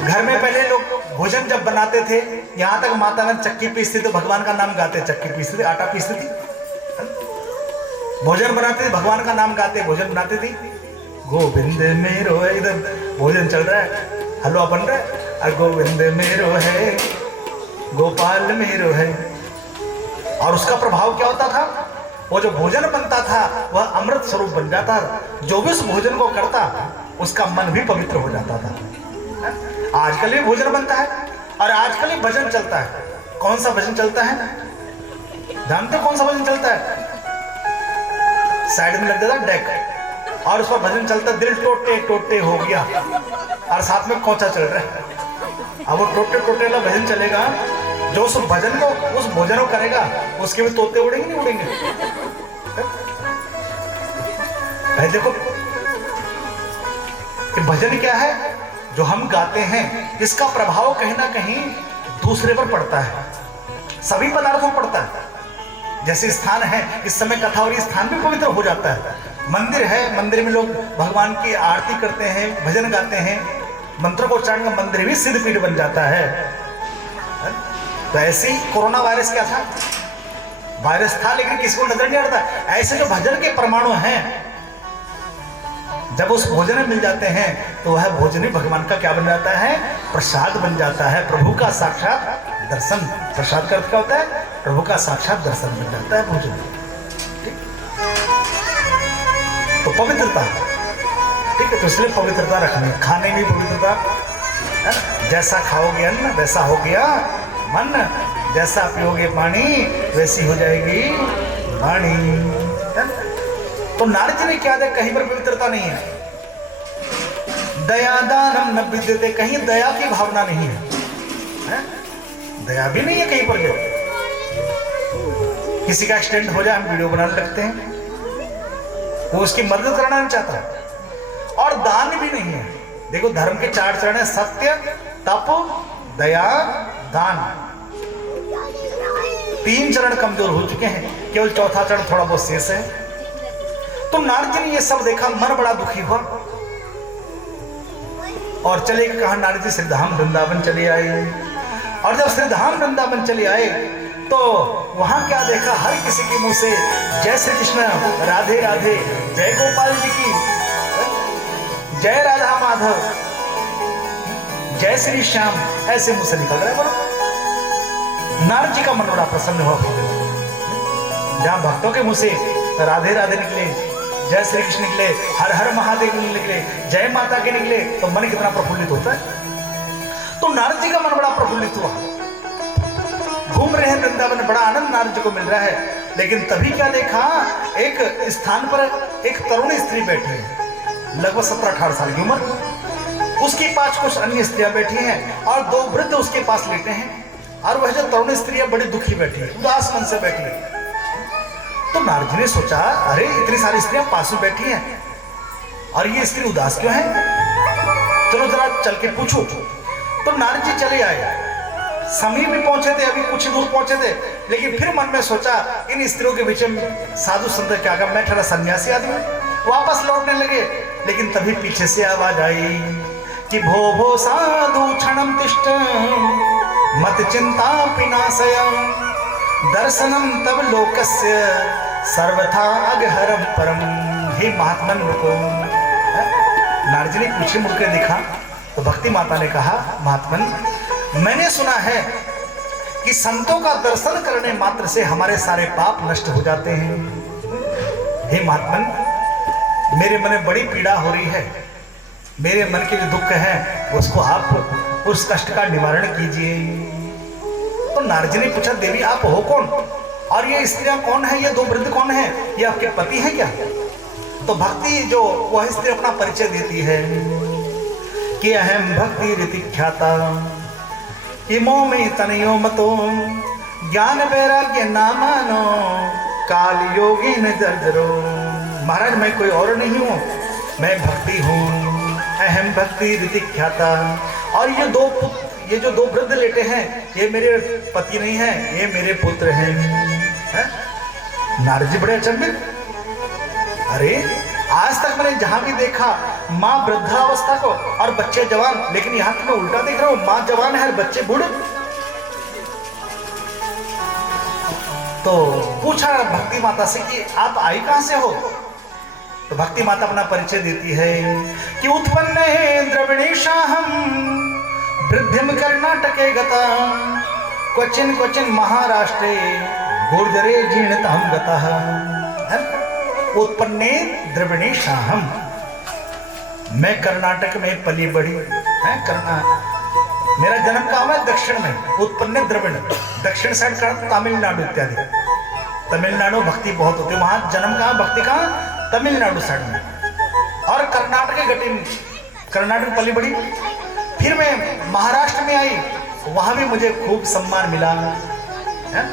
घर में पहले लोग भोजन जब बनाते थे, यहां तक माता ने चक्की पीसती थी, भगवान का नाम गाते, चक्की पीसती थी, आटा पीसती थी, भोजन बनाते थे, भगवान का नाम गाते भोजन बनाते थी। गोविंद मेरो है, इधर भोजन चल रहा है, हलवा बन रहा है, और गोविंद मेरो है, गोपाल मेरो है। और उसका प्रभाव क्या होता था, वो जो भोजन बनता था वह अमृत स्वरूप बन जाता था। जो भी उस भोजन को करता उसका मन भी पवित्र हो जाता था। आजकल भी भोजन बनता है और आजकल ही भजन चलता है। कौन सा भजन चलता है, जानते हो कौन सा भजन चलता है? साइड में लग जाता डेक और उस पर भजन चलता, दिल टोटे टोटे हो गया, और साथ में कोचा चल रहा है। अब वो टोटे टोटे वाला भजन चलेगा, जो उस भजन को, उस भोजन को करेगा, उसके भी तोते उड़ेंगे नहीं उड़ेंगे? भाई देखो कि भजन क्या है, जो हम गाते हैं इसका प्रभाव कहीं ना कहीं दूसरे पर पड़ता है, सभी पदार्थों पर पड़ता है। जैसे स्थान है, इस समय कथा और स्थान भी पवित्र हो जाता है। मंदिर है, मंदिर में लोग भगवान की आरती करते हैं, भजन गाते हैं, मंत्रों को उच्चारण का मंदिर भी सिद्ध पीठ बन जाता है। तो ऐसे ही कोरोना वायरस क्या था, वायरस था लेकिन किसी को नजर नहीं आता। ऐसे जो भजन के परमाणु हैं, जब उस भोजन में मिल जाते हैं तो वह भोजन ही भगवान का क्या बन जाता है, प्रसाद बन जाता है, प्रभु का साक्षात दर्शन। प्रसाद का अर्थ क्या होता है, प्रभु का साक्षात दर्शन बन जाता है भोजन। तो पवित्रता, ठीक है, तो इसलिए पवित्रता रखनी, खाने में पवित्रता है। जैसा खाओगे अन्न वैसा हो गया मन, जैसा पियोगे पानी वैसी हो जाएगी वाणी। तो नारद जी ने क्या दिया, कहीं पर पवित्रता नहीं है। दया दानम न विद्यते, कहीं दया की भावना नहीं है, दया भी नहीं है कहीं पर। किसी का एक्सीडेंट हो जाए हम वीडियो बनाने लगते हैं, वो उसकी मदद करना नहीं चाहता। और दान भी नहीं है। देखो धर्म के 4 चरण है, सत्य, तप, दया, दान। 3 चरण कमजोर हो चुके हैं, केवल 4था चरण थोड़ा बहुत शेष है। तो नारद जी ने ये सब देखा, मन बड़ा दुखी हुआ और चले कहा, नारद जी श्रीधाम वृंदावन चले आए। और जब श्रीधाम वृंदावन चले आए तो वहां क्या देखा, हर किसी के मुंह से जय श्री कृष्ण, राधे राधे, जय गोपाल जी की, जय राधा माधव, जय श्री श्याम, ऐसे मुंह से निकल रहा है। बोलो, नारद जी का मन बड़ा प्रसन्न हुआ। जहां भक्तों के मुंह से राधे राधे निकले, जय श्री कृष्ण निकले, हर हर महादेव निकले, जय माता के निकले, तो मन कितना प्रफुल्लित होता है। तो नारद जी का मन बड़ा प्रफुल्लित हुआ। घूम रहे हैं वृंदावन, बड़ा आनंद नारद जी को मिल रहा है। लेकिन तभी क्या देखा, एक स्थान पर एक तरुण स्त्री बैठी है, लगभग 17-18 साल की उम्र। उसके पास कुछ अन्य स्त्रियां बैठी हैं और 2 वृद्ध उसके पास लेटे हैं। और वह जो तरुण स्त्री है बड़ी दुखी बैठी है, उदास मन से बैठी है। तो नारद जी ने सोचा, अरे इतनी सारी स्त्रियां पास में बैठी हैं और ये स्त्री उदास क्यों है, चलो जरा चल के पूछो। तो नारद जी चले आए, समीप भी पहुंचे थे, अभी कुछ दूर पहुंचे थे, लेकिन फिर मन में सोचा इन स्त्रियों के बीच में साधु संत क्या कर, मैं थोड़ा सन्यासी आदमी। वापस लौटने लगे, लेकिन तभी पीछे से आवाज आई कि भो भो साधु क्षणम तिष्ठ मत चिंता पिनाशय दर्शनम तब लोकस्य सर्वथा अगहरम परम। हे महात्मन को नारद जी ने पीछे मुड़कर देखा तो भक्ति माता ने कहा, महात्मन मैंने सुना है कि संतों का दर्शन करने मात्र से हमारे सारे पाप नष्ट हो जाते हैं। हे महात्मन मेरे मन में बड़ी पीड़ा हो रही है, मेरे मन के जो दुख है उसको आप उस कष्ट का निवारण कीजिए। तो नारद जी ने पूछा, देवी आप हो कौन और ये स्त्रियां कौन है, ये 2 वृद्ध कौन है, ये आपके पति हैं क्या? तो भक्ति जो वह स्त्री अपना परिचय देती है कि अहम भक्ति रीति ख्याता इमो में तनयो मतो ज्ञान वैराग्य ना मानो काल योगी न दर्जरो। महाराज मैं कोई और नहीं हूँ, मैं भक्ति हूँ, अहम भक्ति रीति ख्याता। और ये जो दो वृद्ध लेटे हैं ये मेरे पति नहीं हैं, ये मेरे पुत्र हैं। नारद जी बड़े अचंभित, अरे आज तक मैंने जहां भी देखा माँ वृद्धावस्था को और बच्चे जवान, लेकिन यहां तो मैं उल्टा देख रहा हूं, माँ जवान है और बच्चे बूढ़े। तो पूछा भक्ति माता से कि आप आई कहां से हो? तो भक्ति माता अपना परिचय देती है कि उत्पन्न द्रविणेशाहम वृद्धिम कर्नाटके गता क्वचिन क्वचिन महाराष्ट्रे गुर्जरे जीर्णताम गतः। उत्पन्ने द्रविणेशाहम, मैं कर्नाटक में पली बढ़ी है। मेरा जन्म कहाँ है? दक्षिण में। उत्पन्ने द्रविण, दक्षिण साइड का तमिलनाडु इत्यादि। तमिलनाडु भक्ति बहुत होती है, वहां जन्म कहाँ, भक्ति कहाँ? तमिलनाडु साइड में। और कर्नाटक के गटी में, कर्नाटक पली बढ़ी। फिर मैं महाराष्ट्र में आई, वहां भी मुझे खूब सम्मान मिला है?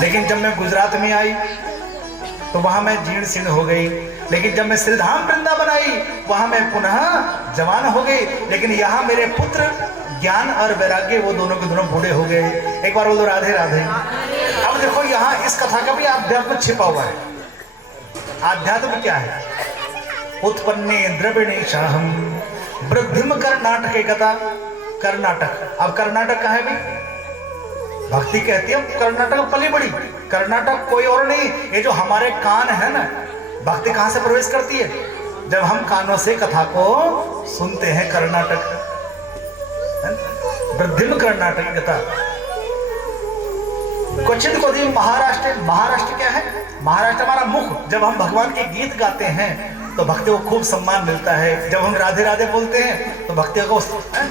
लेकिन जब मैं गुजरात में आई तो वहां मैं जीर्ण शीर्ण हो गई। लेकिन जब मैं श्रीधाम वृंदावन आई वहां मैं पुनः जवान हो गई। लेकिन यहाँ मेरे पुत्र ज्ञान और वैराग्य वो दोनों के दोनों बूढ़े हो गए। एक बार बोलो राधे राधे। अब देखो यहाँ इस कथा का भी अध्यात्म छिपा हुआ है। अध्यात्म क्या है? उत्पन्ने द्रविणेशाहम वृद्धिम कर्नाटके गता। कर्नाटक, अब कर्नाटक कहाँ है भाई? भक्ति कहती है कर्नाटक पली बड़ी। कर्नाटक कोई और नहीं, ये जो हमारे कान है ना, भक्ति कहां से प्रवेश करती है? जब हम कानों से कथा को सुनते हैं। कर्नाटक वृद्धिम कर्नाटक गता क्वचित को दी महाराष्ट्र। महाराष्ट्र क्या है? महाराष्ट्र हमारा मुख। जब हम भगवान के गीत गाते हैं तो भक्ति को खूब सम्मान मिलता है। जब हम राधे राधे बोलते हैं तो भक्ति को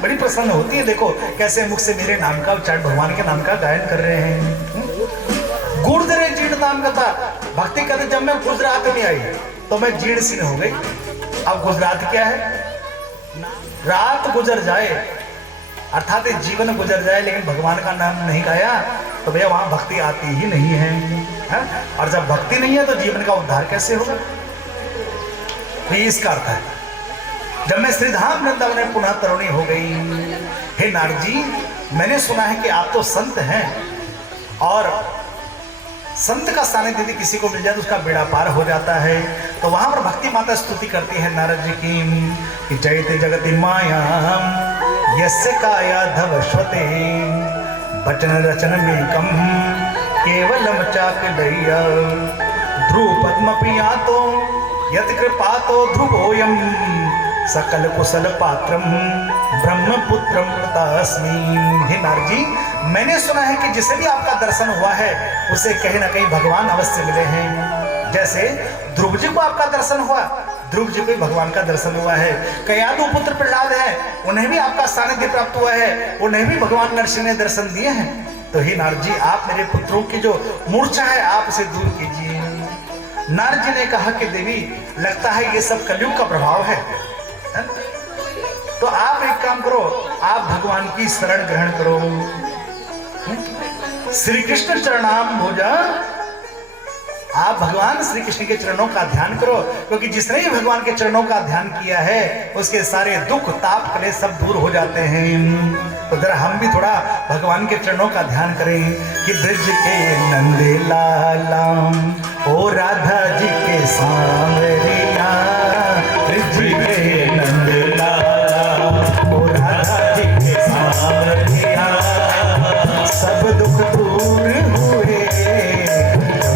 बड़ी प्रसन्न होती है। देखो कैसे मुख से मेरे नाम का उच्चारण, भगवान के नाम का गायन कर रहे हैं। गुर्जरे जीर्ण नाम कथा। भक्ति कहते जब मैं गुजरात में आई तो मैं जीर्ण शीर्ण हो गई। अब गुजरात क्या है? रात गुजर जाए अर्थात जीवन गुजर जाए लेकिन भगवान का नाम नहीं गाया तो भैया वहां भक्ति आती ही नहीं है। और जब भक्ति नहीं है तो जीवन का उद्धार कैसे होगा? तो इसका अर्थ है जब मैं श्रीधाम वृंदावन में पुनः तरुणी हो गई। हे नारद जी, मैंने सुना है कि आप तो संत हैं और संत का सानिध्य यदि किसी को मिल जाए तो उसका बेड़ा पार हो जाता है। तो वहां पर भक्ति माता स्तुति करती है नारद जी की कि जयते जगति माया यस्य काया धवश्वते वचन रचन में कम केवलम चाकलैया ध्रुव पद्म प्रियातो यत कृपातो ध्रुवोयम सकल कुशल पात्रम ब्रह्मपुत्रम तस्मी। हे नारद जी, मैंने सुना है कि जिसे भी आपका दर्शन हुआ है उसे कहीं ना कहीं भगवान अवश्य मिले हैं। जैसे ध्रुव जी को आपका दर्शन हुआ, ध्रुव जी को भगवान का दर्शन हुआ है। कयादु पुत्र प्रहलाद है, उन्हें भी आपका सानिध्य प्राप्त हुआ है, उन्हें भी भगवान नरसिंह ने दर्शन दिए हैं। तो हे नारद जी, आप मेरे पुत्रों की जो मूर्छा है आप उसे दूर कीजिए। नारद जी ने कहा कि देवी, लगता है ये सब कलयुग का प्रभाव है। तो आप एक काम करो, आप भगवान की शरण ग्रहण करो। श्री कृष्ण चरणाम भोजा, आप भगवान श्री कृष्ण के चरणों का ध्यान करो, क्योंकि जिसने भी भगवान के चरणों का ध्यान किया है उसके सारे दुख ताप क्लेश सब दूर हो जाते हैं। तो जरा हम भी थोड़ा भगवान के चरणों का ध्यान करें कि ब्रज के नंदे लालाम ओ राधा जी के सांवरिया, ब्रज के नंदे लालाम ओ राधा जी के सांवरिया, सब दुख दूर हुए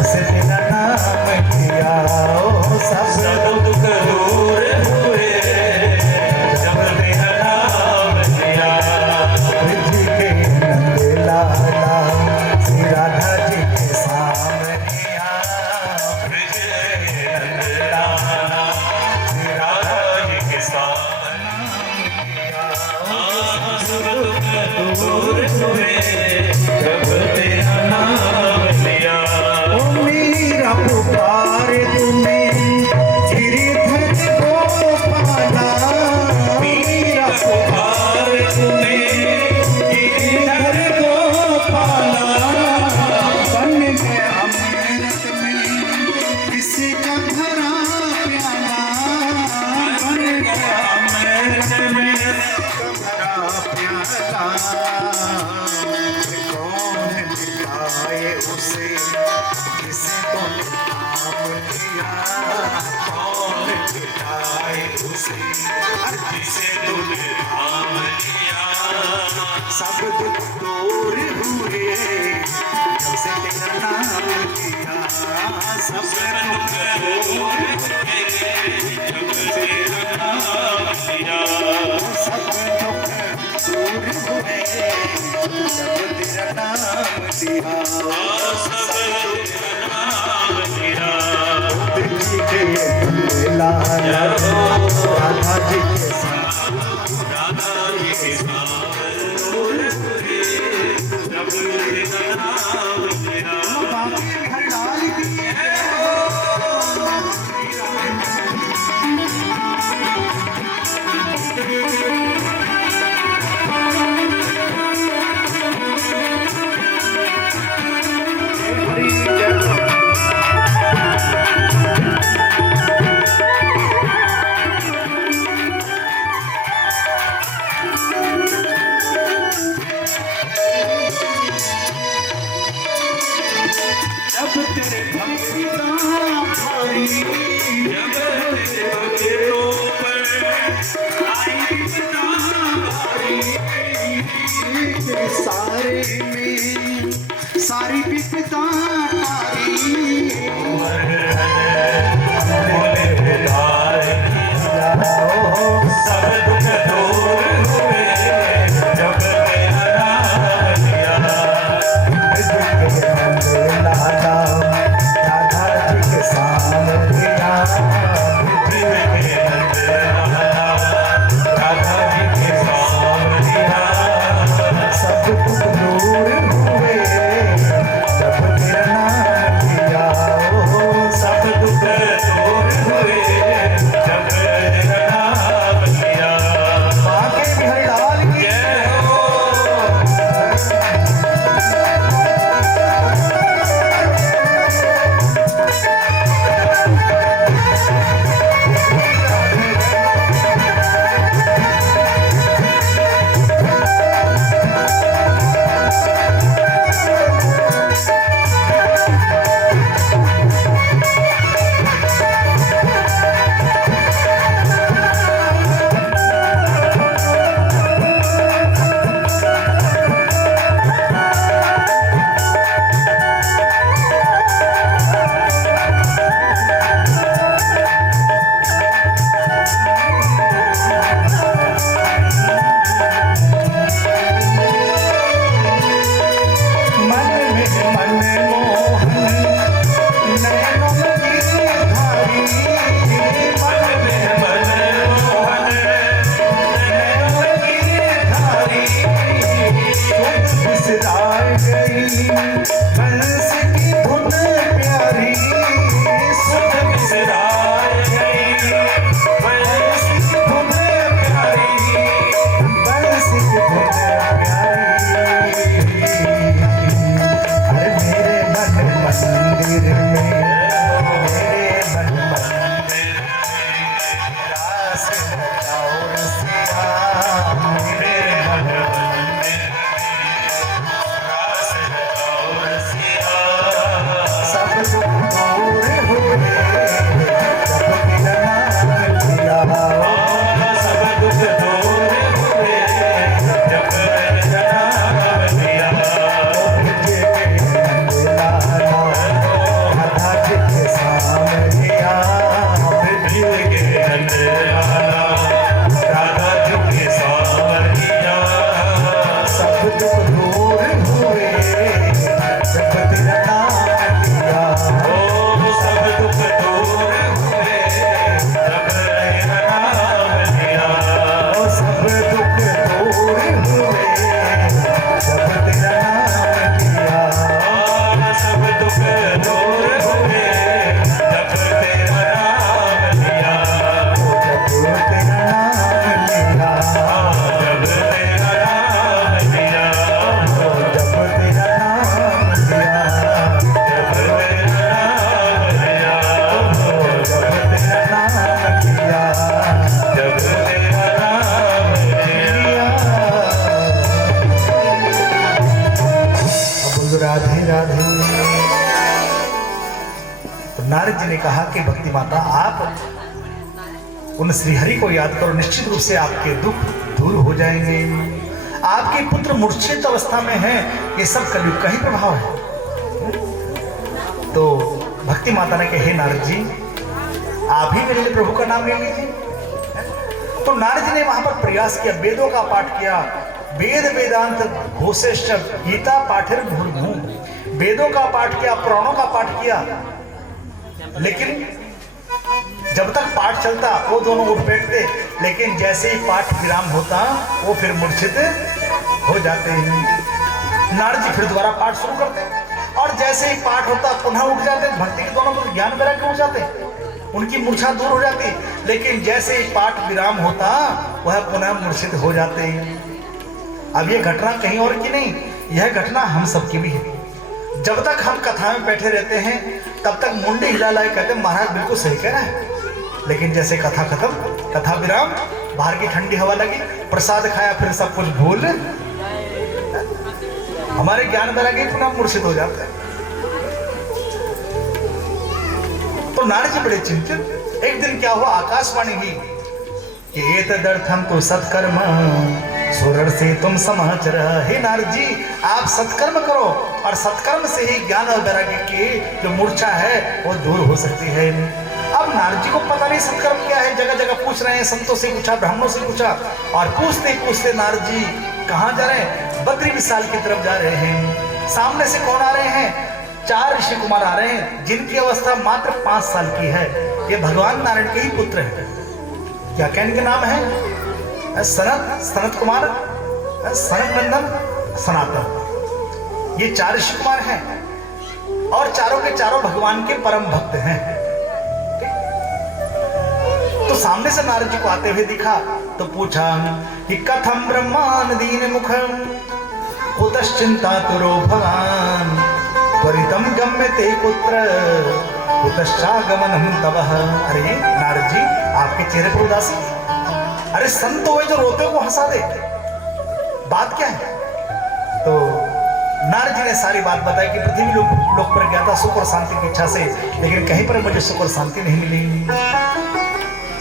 से बिना नाम किया, सब दुख दूर हुए जब बिना नाम किया। ब्रज के नंद लाला श्री राधा जी के सांवरिया, ब्रज के नंद लाला जिसे तूने थाम लिया, सब दुख दूर हुए जब से तेरा नाम लिया। सब दुख दूर हुए जब तेरा नाम लिया, सब दुख दूर हुए जब तेरा नाम लिया। सब तेरा नाम लिया। जी के लाला राधा जी के साथ, राधा जी के साथ दूर हुए जब तेरा नाम लिया। बाकी हर डाल की जब तेरे भक्ति का भारी, जब तेरे भक्तों पर आई विपदा भारी, तेरे सारे में सारी विपदा तारी। बोले उधार सब दुख दूर हुए जब तेरा नाम लिया। लाला राधा जी के सामने दिया। पृथ्वी के नंद लाला राधा जी के सामने दिया। सब दुख दूर हुए जब तेरा नाम लिया। सब दुख दूर हुए जब तेरा नाम लिया। बाके बिहारी लाल की जय हो। मन में मनमोहन नैनों की धारी। मन में मनमोहन नैनों की धारी। सोच बिसराई गई बंस की धुन प्यारी। सुध बिसराई गई बंस की धुन प्यारी। बंस की धुन प्यारी। अरे मेरे मन मंदिर में, मेरे मन मंदिर रास रचाओ रसिया। मेरे मन मंदिर रास रचाओ रसिया। सब दुख दूर हुए जब तेरा नाम लिया। सब दुख दूर हुए जब तेरा नाम लिया। राधा जी के सामने दिया। पृथ्वी के नंद लाला राधा जी के सामने दिया। सब दुख दूर हुए जब तेरा नाम लिया। ओ सब दुख दूर हुए जब तेरा नाम लिया। ओ सब दुख दूर हुए जब तेरा नाम लिया। सब दुख दूर हुए जब तेरा नाम लिया। जब तेरा नाम लिया। जब तेरा नाम लिया। जब तेरा नाम लिया। जब तेरा नाम लिया। जब तेरा नाम लिया। जब तेरा नाम लिया। अब बोलो राधे राधे। तो नारद जी ने कहा कि भक्ति माता आप उन श्रीहरि को याद करो, निश्चित रूप से आपके दुख दूर हो जाएंगे। आपके पुत्र मूर्छित अवस्था में हैं, ये सब कलयुग का ही प्रभाव है। तो भक्ति माता ने कहा, हे नारद जी, आप ही मेरे लिए प्रभु का नाम ले लीजिए। तो नारद जी ने वहां पर प्रयास किया, वेदों का पाठ किया, वेद वेदांत घोषेश्च गीता पाठिर भूर्भुव, वेदों का पाठ किया, पुराणों का पाठ किया, लेकिन जब तक पाठ चलता वो दोनों उठ बैठते, लेकिन जैसे ही पाठ विराम होता वो फिर मूर्छित हो जाते हैं। नारद जी फिर दोबारा पाठ शुरू करते, और जैसे ही पाठ होता पुनः उठ जाते। भक्ति के दोनों को ज्ञान वैराग्य उठ जाते, उनकी मूर्छा दूर हो जाती, लेकिन जैसे ही पाठ विराम होता वह पुनः मूर्छित हो जाते हैं। अब यह घटना कहीं और की नहीं, यह घटना हम सबकी भी है। जब तक हम कथा में बैठे रहते हैं तब तक मुंडे हिला लाए कहते हैं महाराज बिल्कुल सही कह रहा है, लेकिन जैसे कथा खत्म, कथा विराम, बाहर की ठंडी हवा लगी, प्रसाद खाया, फिर सब कुछ भूल, हमारे ज्ञान वैराग्य पुनः मूर्छित हो जाता है। तो नारद जी बड़े चिंतित। एक दिन क्या हुआ, आकाशवाणी हुई कि एतदर्थम तो सत्कर्म सुरर से तुम समाचर। हे नारद जी, आप सत्कर्म करो, और सत्कर्म से ही ज्ञान और वैराग्य की जो मूर्छा है वो दूर हो सकती है। अब नारद जी को पता नहीं सत्कर्म क्या है, जगह जगह पूछ रहे हैं, संतों से पूछा, ब्राह्मणों से पूछा, और पूछते पूछते नारद जी कहाँ जा रहे हैं, बद्री विशाल की तरफ जा रहे हैं। सामने से कौन आ रहे हैं, 4 ऋषि कुमार आ रहे हैं, जिनकी अवस्था मात्र 5 साल की है। ये भगवान नारायण के ही पुत्र हैं। क्या क्या इनके नाम है, सनत कुमार, सनत नंदन, सनातन। ये 4 ऋषि कुमार हैं, और चारों के चारों भगवान के परम भक्त हैं। तो सामने से नारद जी को आते हुए दिखा, तो पूछा कि कथम ब्रह्मान दीन मुखम कुतश्चिंता तुरो भवान त्वरितम गम्यते कुत्र कुतश्चागमनम तवः। अरे नारद जी, आपके चेहरे पर उदासी, अरे संत तो वे जो रोते हो को हंसा दे, बात क्या है। तो नारद जी ने सारी बात बताई कि पृथ्वी लोक पर गया था सुख और शांति की इच्छा से, लेकिन कहीं पर मुझे सुख और शांति नहीं मिली।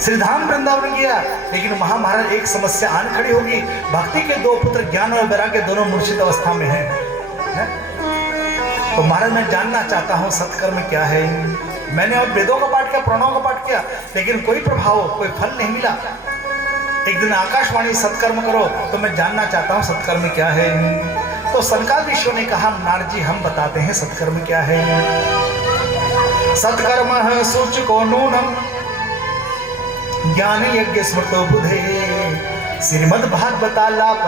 श्रीधाम वृंदावन गया, लेकिन वहां महाराज एक समस्या आन खड़ी होगी, भक्ति के 2 पुत्र ज्ञान और वैराग्य दोनों मूर्छित अवस्था में हैं। तो महाराज मैं जानना चाहता हूं सत्कर्म क्या है। मैंने और वेदों का पाठ किया, पुराणों का पाठ किया, लेकिन कोई प्रभाव, कोई फल नहीं मिला। एक दिन आकाशवाणी सत्कर्म करो, तो मैं जानना चाहता हूं सत्कर्म क्या है। तो सनकादिक ऋषियों ने कहा, नारद जी हम बताते हैं सत्कर्म क्या है। सत्कर्म सूचको नूनम ज्ञान यज्ञ स्मृतो बुधे श्रीमद् भागवतालाप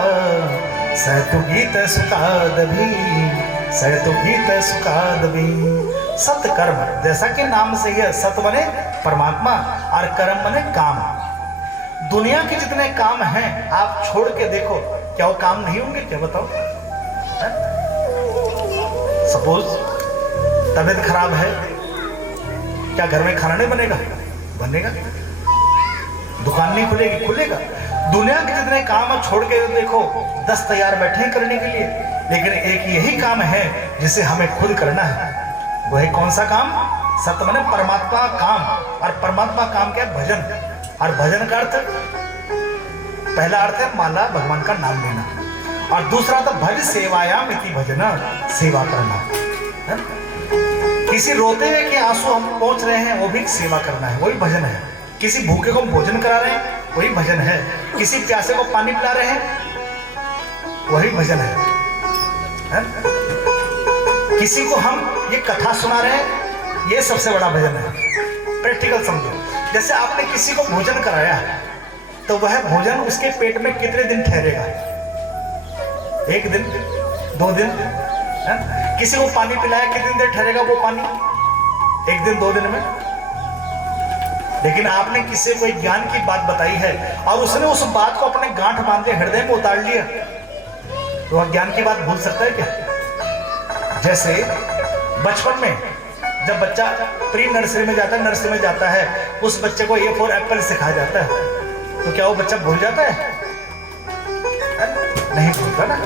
सहतु गीत सुखादभि, सहतु गीत सुखादभि। सत्कर्म, जैसा कि नाम से ही, सत बने परमात्मा और कर्म बने काम। दुनिया के जितने काम हैं आप छोड़ के देखो, क्या वो काम नहीं होंगे, क्या बताओ। सपोज तबीयत खराब है, क्या घर में खाना नहीं बनेगा, बनेगा। दुकान नहीं खुलेगी, खुलेगा। दुनिया के जितने काम छोड़ के देखो, 10 तैयार बैठे हैं करने के लिए, लेकिन एक यही काम है जिसे हमें खुद करना है। वह कौन सा काम, सत्य माने परमात्मा काम। और परमात्मा काम क्या है, भजन। और भजन का अर्थ, पहला अर्थ है माला, भगवान का नाम लेना, और दूसरा तो भज सेवायाम इति भजन, सेवा करना। किसी रोते हुए के आंसू हम पहुंच रहे हैं, वो भी सेवा करना है, वही भजन है। किसी भूखे को भोजन करा रहे हैं, वही भजन है। किसी प्यासे को पानी पिला रहे हैं, वही भजन है। किसी को हम ये कथा सुना रहे हैं, ये सबसे बड़ा भजन है। प्रैक्टिकल समझो, जैसे आपने किसी को भोजन कराया है, तो वह भोजन उसके पेट में कितने दिन ठहरेगा, 1 दिन 2 दिन। किसी को पानी पिलाया, कितने देर ठहरेगा वो पानी, 1 दिन 2 दिन में। लेकिन आपने किसी को एक ज्ञान की बात बताई है, और उसने उस बात को अपने गांठ बांध के हृदय में उतार लिया, तो वह ज्ञान की बात भूल सकता है क्या। जैसे बचपन में जब बच्चा प्री नर्सरी में जाता है, नर्सरी में जाता है, उस बच्चे को A फॉर एप्पल सिखाया जाता है, तो क्या वो बच्चा भूल जाता है, नहीं भूलता ना।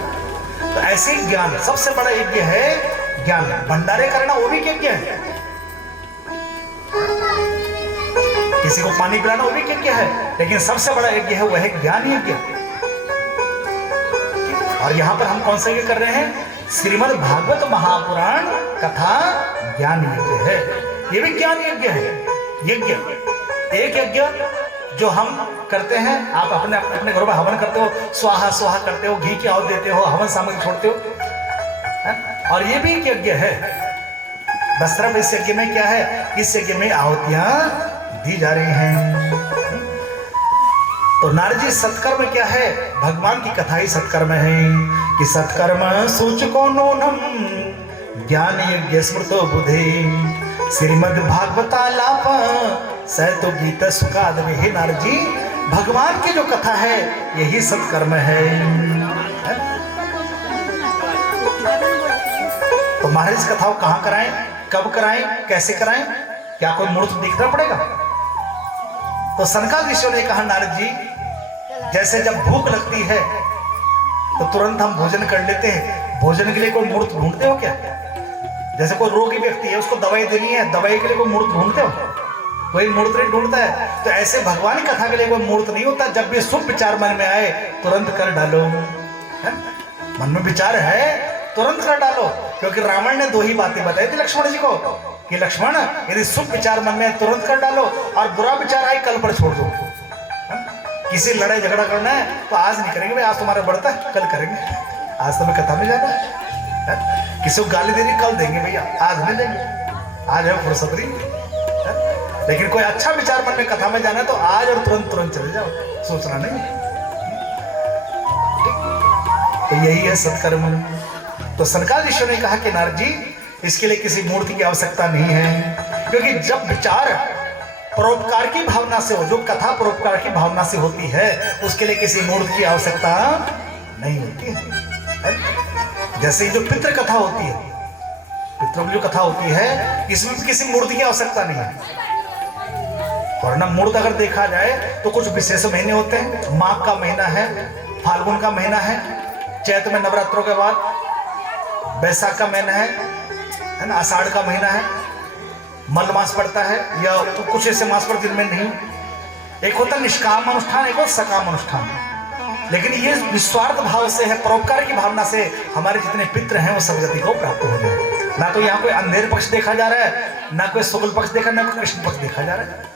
तो ऐसे ही ज्ञान सबसे बड़ा यज्ञ है, ज्ञान भंडारे करना, वो भी यज्ञ है। किसी को पानी पिलाना वो भी यज्ञ है, लेकिन सबसे बड़ा यज्ञ है वह है ज्ञान यज्ञ। और यहां पर हम कौन सा यज्ञ कर रहे हैं? श्रीमद् भागवत महापुराण कथा ज्ञान यज्ञ है। ये भी ज्ञान यज्ञ है। यज्ञ एक यज्ञ जो हम करते हैं, आप अपने अपने घरों में हवन करते हो, स्वाहा स्वाहा करते हो, घी की आहुति देते हो, हवन सामग्री छोड़ते हो, और ये भी एक यज्ञ है। बस सिर्फ इस यज्ञ में क्या है? इस यज्ञ में आहुतियां दी जा रही हैं। तो नारद जी सत्कर्म क्या है? भगवान की कथा ही सत्कर्म है कि सत्कर्म सूचको नूनम ज्ञान यज्ञ स्मृतो बुधे श्रीमद् भागवतालाप सहतो गीत सुखाद में। हे नारद जी, भगवान की जो कथा है यही सत्कर्म है। तो महाराज इस कथा को कहां कराएं, कब कराएं, कैसे कराएं? क्या कोई मूर्त देखना पड़ेगा? तो सनकादिक ऋषियों ने कहा, नारद जी जैसे जब भूख लगती है तो तुरंत हम भोजन कर लेते हैं, भोजन के लिए कोई मूर्त ढूंढते हो क्या? जैसे कोई रोगी व्यक्ति है, उसको दवाई देनी है, दवाई के लिए कोई मूर्त ढूंढते हो? कोई मूर्त नहीं ढूंढता है। तो ऐसे भगवान की कथा के लिए कोई मूर्त नहीं होता। जब भी शुभ विचार मन में आए तुरंत कर डालो। मन में विचार है तुरंत कर डालो, क्योंकि रावण ने दो ही बातें बताई थी लक्ष्मण जी को कि लक्ष्मण यदि शुभ विचार मन में तुरंत कर डालो, और बुरा विचार आए कल पर छोड़ दो। किसी लड़ाई झगड़ा करना है तो आज नहीं करेंगे भाई, आज तुम्हारा बढ़ता है, कल करेंगे। आज तुम्हें कथा में जाना है। किसी को गाली देनी कल देंगे भैया, आज नहीं देंगे, आज है फुर्सत नहीं। लेकिन कोई अच्छा विचार मन में कथा में जाना है तो आज और तुरंत तुरंत चले जाओ, सोचना नहीं। तो यही है सत्कर्म। तो सनकादिक ऋषियों ने कहा कि नारद जी इसके लिए किसी मूर्ति की आवश्यकता नहीं है, क्योंकि जब विचार परोपकार की भावना से हो, जो कथा परोपकार की भावना से होती है, उसके लिए किसी मूर्ति की आवश्यकता नहीं होती है। जैसे जो पितृ कथा होती है, पितरों की जो कथा होती है, इसमें भी किसी मूर्ति की आवश्यकता नहीं है। और ना मूर्त अगर देखा जाए तो कुछ विशेष महीने होते हैं। माघ का महीना है, फाल्गुन का महीना है, चैत में नवरात्रों के बाद बैसाख का महीना है ना, आषाढ़ का महीना है, मल मास पड़ता है, या तो कुछ ऐसे मास पर जिनमें नहीं। एक होता है निष्काम अनुष्ठान, एक होता सकाम अनुष्ठान। लेकिन ये निस्वार्थ भाव से है, परोपकार की भावना से हमारे जितने पितृ हैं वो सदगति को प्राप्त हो जाए। ना तो यहाँ कोई अंधेर पक्ष देखा जा रहा है, ना कोई शुक्ल पक्ष देखा, ना कोई कृष्ण पक्ष देखा जा रहा है।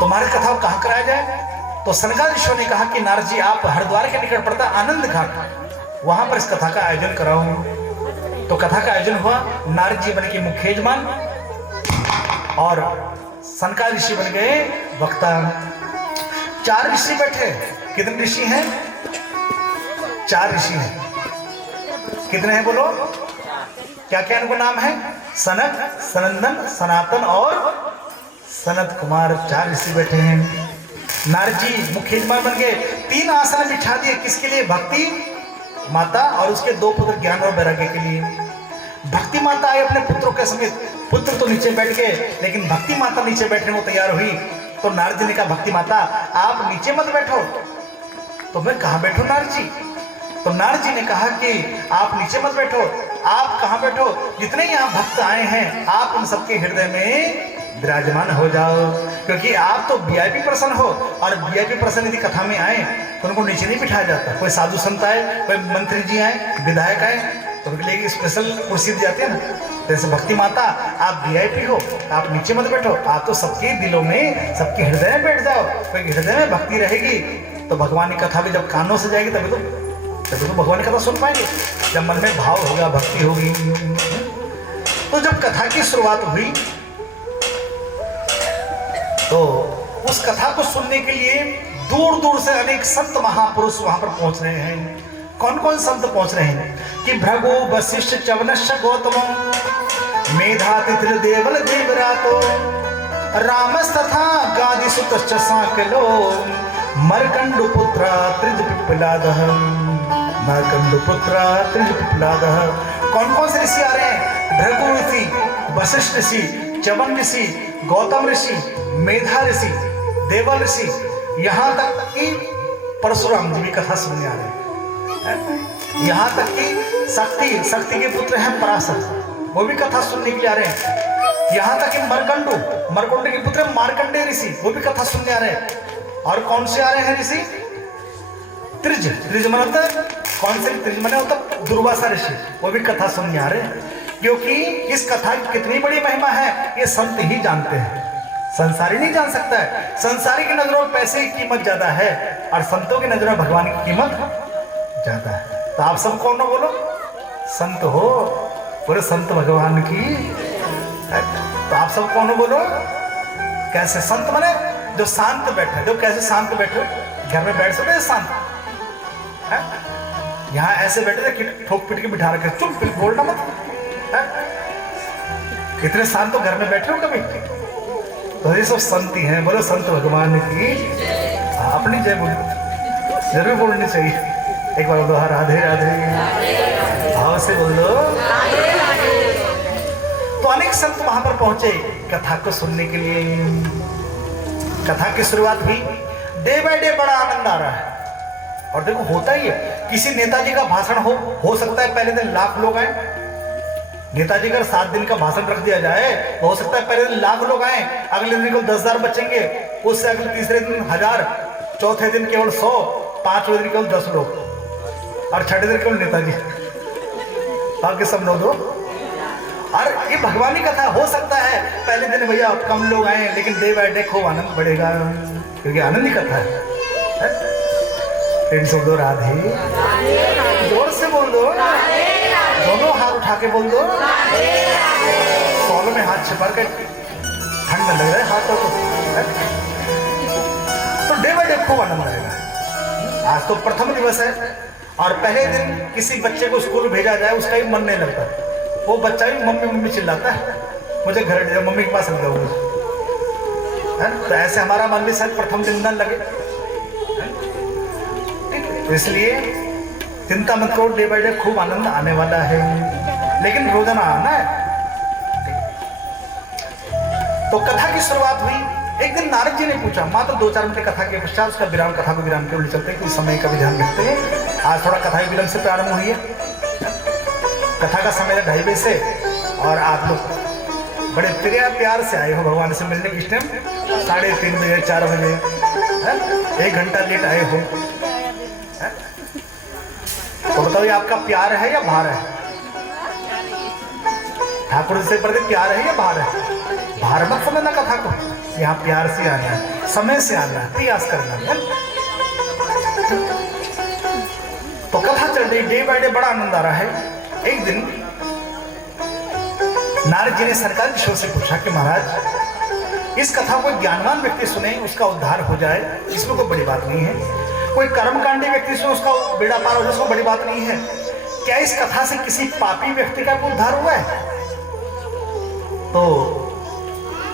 तुम्हारी कथा को कहाँ कराया जाए? तो सनकादिक ऋषियों ने कहा कि नारद जी आप हरिद्वार के निकट पड़ता आनंद घाट, वहां पर इस कथा का आयोजन कराओ। तो कथा का आयोजन हुआ, नारद जी बन के मुख्य यजमान और सनकादिक ऋषि बन गए वक्ता। 4 ऋषि बैठे। कितने ऋषि हैं? 4 ऋषि हैं। कितने हैं बोलो? क्या क्या इनको नाम है? सनक, सनंदन, सनातन और सनत कुमार। 4 ऋषि बैठे हैं। नारद जी मुख्य यजमान बन गए। 3 आसन बिछा दिए। किसके लिए? भक्ति माता और उसके 2 पुत्र ज्ञान और वैराग्य के लिए। भक्ति माता आई अपने पुत्रों के समेत। पुत्र तो नीचे बैठ गए, लेकिन भक्ति माता नीचे बैठने को तैयार हुई। तो नारद जी ने कहा, भक्ति माता आप नीचे मत बैठो। तो मैं कहाँ बैठो नारद जी? तो नारद जी ने कहा कि आप नीचे मत बैठो, आप कहाँ बैठो? जितने यहाँ भक्त आए हैं आप उन सबके हृदय में विराजमान हो जाओ, क्योंकि आप तो वीआईपी पर्सन हो, और वीआईपी पर्सन यदि कथा में आए तो उनको नीचे नहीं बिठाया जाता। कोई साधु संत आए, कोई मंत्री जी आए, विधायक आए, तो उनके लिए स्पेशल कुर्सी दी जाती है ना। जैसे भक्ति माता आप वीआईपी हो, आप नीचे मत बैठो, आप तो सबके दिलों में, सबके हृदय में बैठ जाओ। क्योंकि हृदय में भक्ति रहेगी तो भगवान की कथा भी जब कानों से जाएगी तभी तो भगवान की कथा सुन पाएंगे। जब मन में भाव होगा, भक्ति होगी। तो जब कथा की शुरुआत हुई तो उस कथा को सुनने के लिए दूर दूर से अनेक संत महापुरुष वहां पर पहुंच रहे हैं। कौन कौन संत पहुंच रहे हैं कि भृगु वशिष्ठ च्यवनश्च गौतम मेधातिथि देवल देवरातो रामस्तथा गादिसुतश्च साकलो मर्कंडु पुत्र त्रिज पिप्पलादः। मर्कंडु पुत्र त्रिज पिप्पलादः। कौन कौन से ऋषि आ रहे हैं? भृगु ऋषि, वशिष्ठ ऋषि, च्यवन ऋषि, गौतम ऋषि, मेधा ऋषि, देवल ऋषि, यहाँ तक कि परशुराम जी भी कथा सुनने आ रहे हैं। यहाँ तक कि शक्ति के पुत्र हैं पराशर, वो भी कथा सुनने के लिए आ रहे हैं। यहाँ तक कि मरकंडू के पुत्र मार्कंडेय ऋषि वो भी कथा सुनने आ रहे हैं। और कौन से आ रहे हैं ऋषि? त्रिज मन होता है, कौन से त्रिज मन होता है? दुर्वासा ऋषि, वो भी कथा सुनने आ रहे हैं। क्योंकि इस कथा की कितनी बड़ी महिमा है ये संत ही जानते हैं, संसारी नहीं जान सकता है। संसारी की नजरों में पैसे की कीमत ज्यादा है और संतों की नजरों में भगवान की कीमत ज्यादा है। तो आप सब कौन हो? बोलो संत हो, बोले संत भगवान की। तो आप सब कौन हो? बोलो कैसे संत बने? जो शांत बैठे। जो कैसे शांत बैठे? घर में बैठ सकते शांत है? यहाँ ऐसे बैठे थे कि ठोक पीट के बिठा रखे, चुप बोलना मत है? इतने शांत तो घर में बैठे हो कभी? तो ये सब संत ही हैं। बोलो संत भगवान की। अपनी जय बोलो, जरूर बोलनी चाहिए। एक बार बोलो राधे राधे, भाव से बोलो। तो अनेक संत वहां पर पहुंचे कथा को सुनने के लिए। कथा की शुरुआत हुई, डे बाय डे बड़ा आनंद आ रहा है। और देखो होता ही है, किसी नेताजी का भाषण हो सकता है पहले दिन लाख लोग आए। नेताजी का 7 दिन का भाषण रख दिया जाए तो हो सकता है पहले दिन लाख लोग आए, अगले दिन को 10,000 बचेंगे, उससे अगले तीसरे दिन 1000, चौथे दिन केवल 100, पांचवें दिन केवल 10 लोग और छठे दिन केवल नेताजी, बाकी सब लोग दो। और ये भगवानी कथा हो सकता है पहले दिन भैया कम लोग आए, लेकिन डे बाय डे खूब आनंद बढ़ेगा, क्योंकि आनंद की कथा है। से दो राधे, जोर से बोल दो, दोनों हाथ उठा के बोल दो, सॉलो में हाथ छिपा के, ठंड लग रहा है हाथों को। तो डे बाय डे खूब आनंद आएगा। आज तो प्रथम दिवस है और पहले दिन किसी बच्चे को स्कूल भेजा जाए उसका भी मन नहीं लगता। वो बच्चा भी मम्मी मम्मी चिल्लाता है, मुझे घर मम्मी के पास रख दो। तो ऐसे हमारा मन भी शायद प्रथम दिन न लगे, तो इसलिए चिंता मत करो, डे बाय डे खूब आनंद आने वाला है, लेकिन रोजाना आना है। तो कथा की शुरुआत हुई। एक दिन नारद जी ने पूछा, मात्र 2-4 मिनट कथा के पश्चात उसका विराम, कथा को विराम के लिए चलते हैं, कुछ समय का भी ध्यान रखते हैं। आज थोड़ा कथा ही विलंब से प्रारंभ हुई है। कथा का समय 2:30 बजे से, और आप लोग बड़े प्यार से आए हो भगवान से मिलने की। टाइम 3:30 बजे 4 बजे 1 घंटा लेट आए हो। तो बताओ ये आपका प्यार है या भार है? ठाकुर से प्रति प्यार है या भार है? भार मत समझना कथा को, यहाँ प्यार से आना है, समय से आना है, प्रयास करना है। तो कथा चल रही, डे बाय डे बड़ा आनंद आ रहा है। एक दिन नारद जी ने सरकार किशोर से पूछा कि महाराज इस कथा को ज्ञानवान व्यक्ति सुने उसका उद्धार हो जाए, इसमें कोई बड़ी बात नहीं है। कोई कर्मकांडी व्यक्ति सुने उसका बेड़ा पार हो जाए, उसको बड़ी बात नहीं है। क्या इस कथा से किसी पापी व्यक्ति का उद्धार हुआ है? तो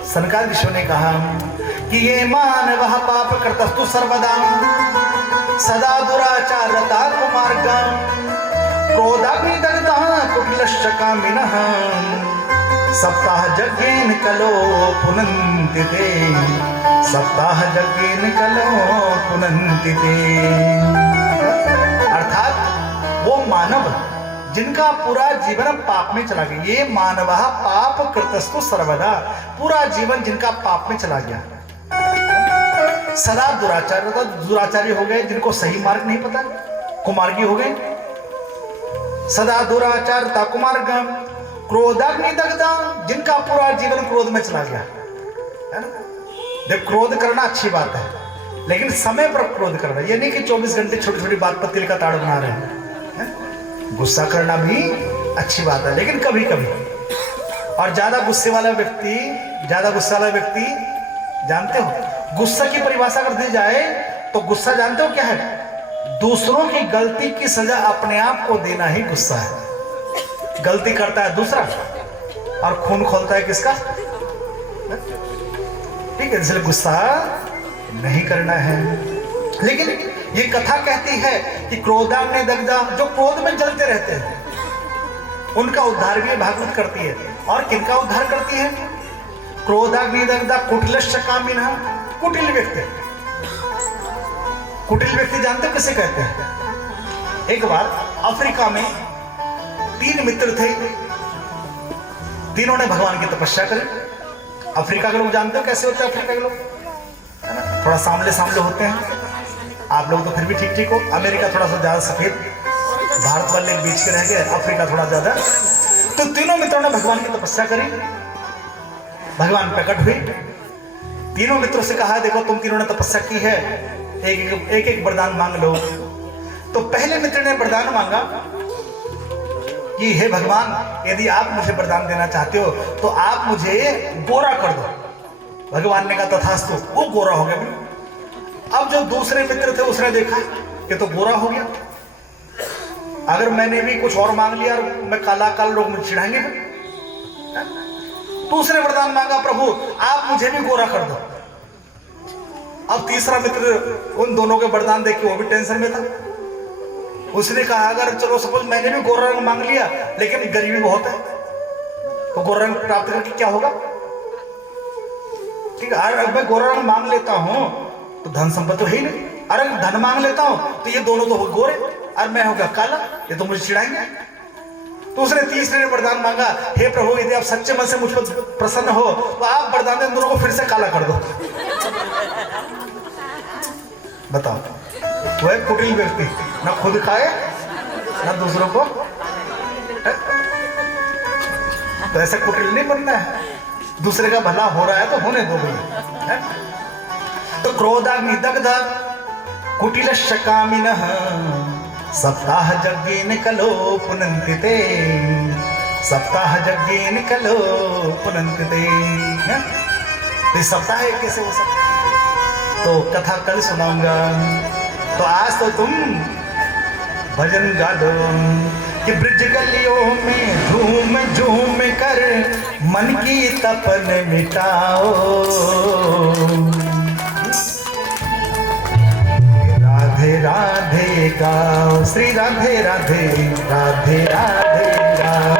सनकादिक ऋषियों ने कहा कि ये मानव पाप कर्तस्तु सर्वदा सदा दुराचारता कुमार्गा क्रोधाग्नि दग्धा कुटिलश्च कामिनः सप्ताह यज्ञेन कलो पुनन्ति ते, सप्ताह यज्ञेन कलो पुनन्ति ते। अर्थात वो मानव जिनका पूरा जीवन पाप में चला गया, ये मानव पाप कृतस्तु सर्वदा, पूरा जीवन जिनका पाप में चला गया, सदा दुराचारी हो गए, जिनको सही मार्ग नहीं पता, कुमार्गी हो गए। सदा दुराचारता कुमार्ग क्रोधाग्नि दग्धा, जिनका पूरा जीवन क्रोध में चला गया, है ना। देख क्रोध करना अच्छी बात है, लेकिन समय पर क्रोध करना, ये नहीं कि 24 घंटे छोटी छोटी बात पर तिल का ताड़ बना रहे हैं। गुस्सा करना भी अच्छी बात है, लेकिन कभी कभी। और ज्यादा गुस्से वाला व्यक्ति जानते हो गुस्सा की परिभाषा कर दी जाए तो गुस्सा जानते हो क्या है? दूसरों की गलती की सजा अपने आप को देना ही गुस्सा है। गलती करता है दूसरा और खून खोलता है किसका? ठीक है, इसलिए गुस्सा नहीं करना है। लेकिन ये कथा कहती है कि क्रोधाग्नि दग्धा, जो क्रोध में जलते रहते हैं उनका उद्धार भी भागवत करती है। और किनका उद्धार करती है? क्रोधाग्नि दग्धा कुटिलश्च कामिनः, कुटिल व्यक्ति। कुटिल व्यक्ति जानते हो किसे कहते हैं? एक बार अफ्रीका में 3 मित्र थे तीनों ने भगवान की तपस्या करी। अफ्रीका के लोग जानते हो कैसे होते हैं अफ्रीका के लोग, है ना, थोड़ा सामले सामले होते हैं। आप लोग तो फिर भी ठीक ठीक हो। अमेरिका थोड़ा सा ज्यादा सफेद, भारत वाले बीच के रह गए, अफ्रीका थोड़ा ज्यादा। तो तीनों मित्रों ने भगवान की तपस्या करी, भगवान प्रकट हुए। तीनों मित्रों से कहा देखो तुम तीनों ने तपस्या की है, एक एक वरदान मांग लो। तो पहले मित्र ने वरदान मांगा कि हे भगवान, यदि आप मुझे वरदान देना चाहते हो तो आप मुझे गोरा कर दो। भगवान ने कहा तथास्तु, वो गोरा हो गया। अब जो दूसरे मित्र थे उसने देखा कि तो गोरा हो गया, अगर मैंने भी कुछ और मांग लिया और मैं काला काल लोग मुझे चिढ़ाएंगे। दूसरे वरदान मांगा, प्रभु आप मुझे भी गोरा कर दो। अब तीसरा मित्र उन दोनों के वरदान देख के वो भी टेंशन में था। उसने कहा अगर चलो सपोज मैंने भी गोरा रंग मांग लिया लेकिन गरीबी बहुत है, तो गोरा रंग प्राप्त करके क्या होगा? ठीक है, अगर मैं गोरा रंग मांग लेता हूं तो धन संपत्ति तो है ही नहीं। अरे धन मांग लेता हूं तो ये दोनों तो गोरे और मैं हो गया काला, ये तो मुझे चिढ़ाएंगे। तो उसने तीसरे ने वरदान मांगा, हे प्रभु यदि आप सच्चे मन से मुझ पर प्रसन्न हो तो आप वरदान दें दोनों को फिर से काला कर दो। बताओ, वो एक कुटिल व्यक्ति, ना खुद खाए ना दूसरों को। तो ऐसा कुटिल नहीं बनना है, दूसरे का भला हो रहा है तो होने दो भैया। तो क्रोधाग्नि दग्ध कुटिल शकामिनः सप्ताह यज्ञेन कलो पुनन्तिते, सप्ताह यज्ञेन कलो पुनन्तिते। तो सप्ताह कैसे हो सकता? तो कथा कल सुनाऊंगा। तो आज तो तुम भजन गा दो कि ब्रिज गलियों में झूम झूम कर मन की तपन मिटाओ। राधे राधे गाओ, श्री राधे राधे राधे राधे गाओ,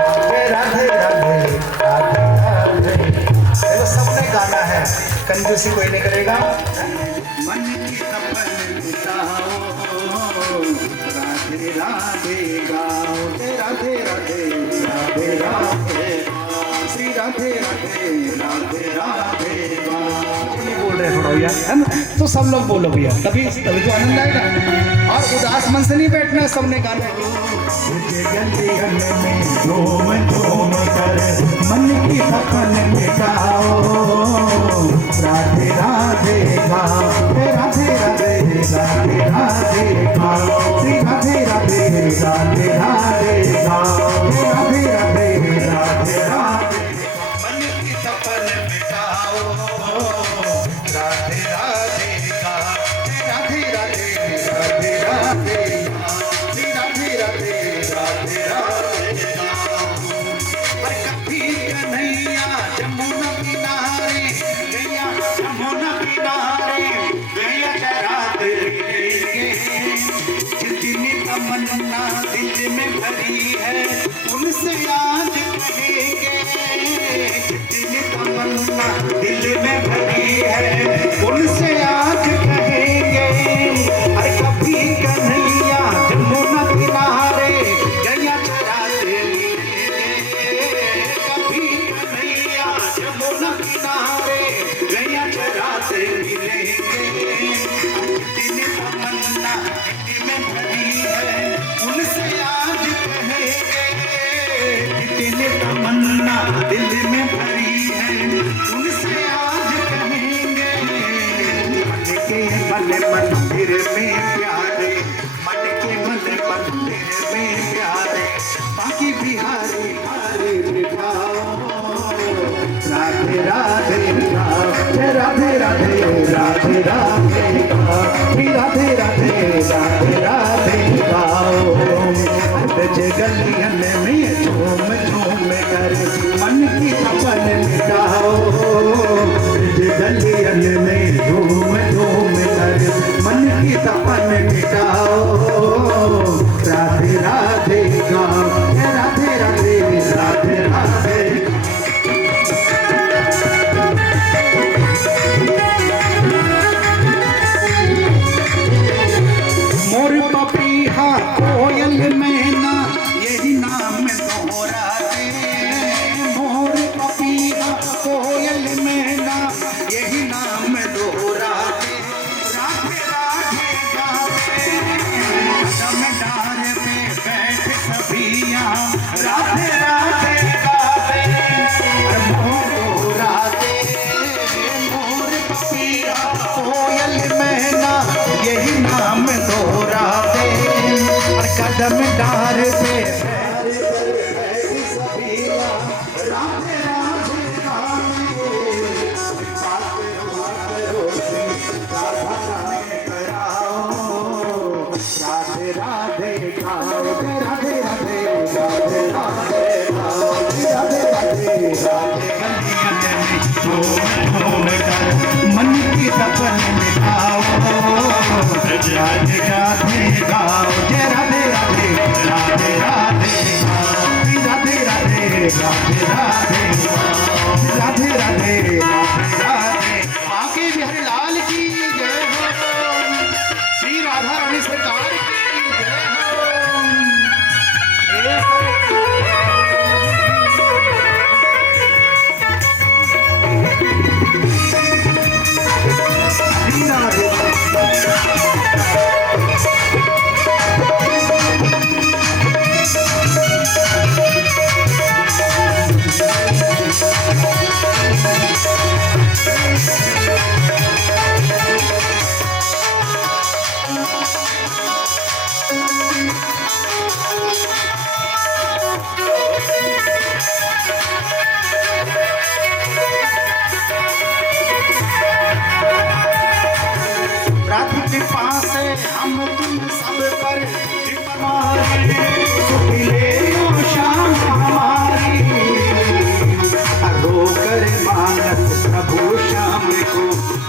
राधे राधे राधे राधे। देखो सबने गाना है, कंजूसी कोई नहीं करेगा। मन की तपन मिटाओ, राधे राधे गाओ, राधे राधे राधे राधे, श्री राधे राधे राधे राधे गाओ। बोल रहे थोड़ा भैया, है ना? तो सब लोग बोलो भैया, तभी तभी तो आनंद आएगा। और उदास मन से नहीं बैठना, सबने गाना। में झूम झूम कर मन की तपन मिटाओ, राधे राधे गाओ, राधे राधे राधे राधे गाओ, श्री राधे राधे राधे राधे गाओ, राधे राधे राधे राधे। मन की तपन मिटाओ, राधे राधे गाओ, राधे राधे राधे राधे गाओ, श्री राधे राधे राधे राधे गाओ। पर कभी कन्हैया जमुना किनारे गैया, जमुना किनारे गैया चराते रहेंगे। जितनी तमन्ना दिल में भरी है उनसे आज कहेंगे, जितनी तमन्ना दिल में भरी है उनसे आज कहेंगे। अरे कभी कन्हैया जमुना किनारे गैया चराते कभी कन्हैया जमुना किनारे गैया चराते मिलेंगे। जितनी तमन्ना दिल में भरी है उनसे आज कहेंगे, जितनी तमन्ना दिल में भरी है उनसे आज कहेंगे। मन के मन मंदिर में प्यारे, मन के मन मंदिर में प्यारे, बाकी बिहारी हारे बिठाओ, राधे राधे गाओ, राधे राधे राधे राधे गाओ, राधे राधे राधे राधे गाओ। ब्रज गलियन में झूम झूम कर मन की तपन मिटाओ, ब्रज गलियन में झूम झूम कर मन की तपन मिटाओ, राधे राधे गाओ, राधे राधे राधे राधे। मोर पपीहा कोयल मैना यही नाम दोहराते, कदम डार पे राधे राधे गाओ, राधे राधे राधे राधे गाओ, राधे राधे राधे मन की सपन मिटाओ, राधे राधे गाओ, जय राधे राधे राधे राधे गाओ, राधे राधे राधे राधे राधे राधे राधे। आके बिहारी लाल की जय हो, श्री राधा रानी सरकार की जय हो। राधिक पास हम तुम सब पर सुख ले लो शाम हमारी, रोकर मानस प्रभु श्याम को,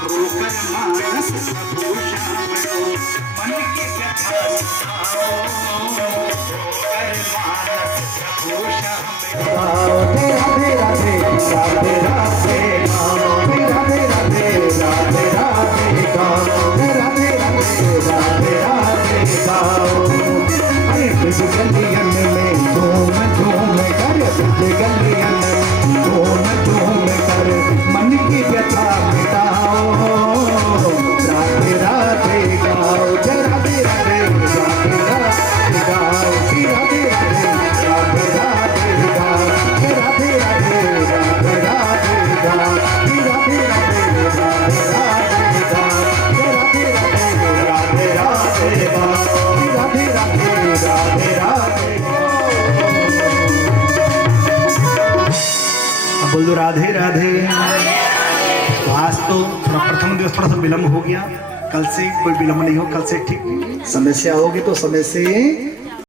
रोकर मानस प्रभु श्याम को, मन की व्यथा रोकर मानस प्रभु श्याम को। राधे राधे राधे राधे राधे राधे राधे राधे राधे गाओ, राधे राधे राधे राधे गाओ। अरे बिज गलियन में झूम झूम कर, बिज गलियन झूम झूम कर, मन की व्यथा मिटाओ, राधे राधे गाओ, जय राधे राधे राधे राधे गाओ, राधे राधे राधे राधे गाओ, राधे राधे राधे राधे गाओ, राधे राधे राधे राधे गाओ, राधे राधे राधे राधे गाओ, राधे राधे राधे राधे। अब बोल दो राधे राधे। तो आज तो थोड़ा प्रथम दिवस थोड़ा सा विलम्ब हो गया, कल से कोई विलम्ब नहीं हो, कल से ठीक समय से आओगे तो समय से